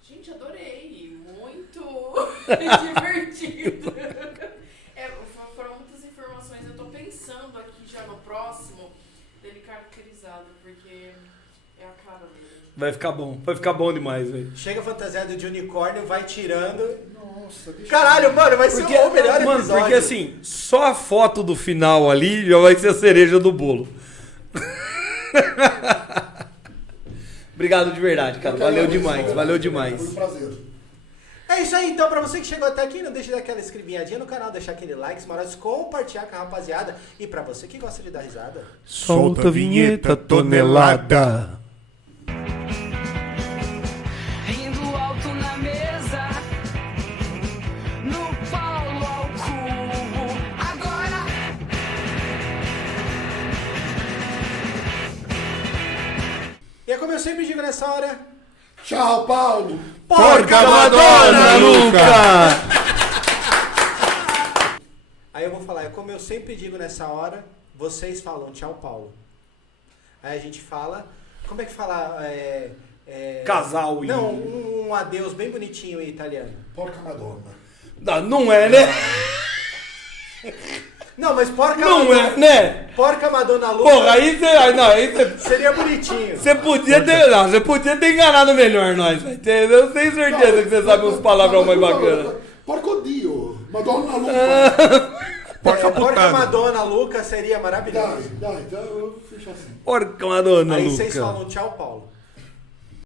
Gente, adorei. Muito divertido. Foram muitas informações. Eu tô pensando aqui já no próximo dele caracterizado, porque é a cara dele. Vai ficar bom demais, velho. Chega fantasiado de unicórnio, vai tirando. Nossa, deixa Caralho, mano, vai ser o melhor mano, episódio. porque assim, só a foto do final ali já vai ser a cereja do bolo. Obrigado de verdade, cara. Valeu demais, valeu demais. Foi um prazer. É isso aí, então, pra você que chegou até aqui, não deixe de dar aquela escrevinhadinha no canal, deixar aquele like, esmarote, compartilhar com a rapaziada. E pra você que gosta de dar risada, Solta a vinheta, tonelada. Rindo alto na mesa, no Paulo ao cubo. Agora e é como eu sempre digo nessa hora, Tchau, Paulo. Porca Madonna, Luca! aí eu vou falar, é como eu sempre digo nessa hora, vocês falam tchau, Paulo. Aí a gente fala, como é que fala? Casal. Não, um adeus bem bonitinho em italiano. Porca Madonna. Não é, né? Não, mas porca Não Madonna, é, né? porca Madonna Luca Porra, aí você... seria bonitinho. Você podia ter enganado melhor nós, velho. Eu tenho certeza que você sabe uns palavrão mais bacanas. Porco Dio. Madonna Luca. Porca Madonna Luca seria maravilhoso. Dá, então eu vou fechar assim. Porca Madonna, Aí Luca. vocês falam tchau, Paulo.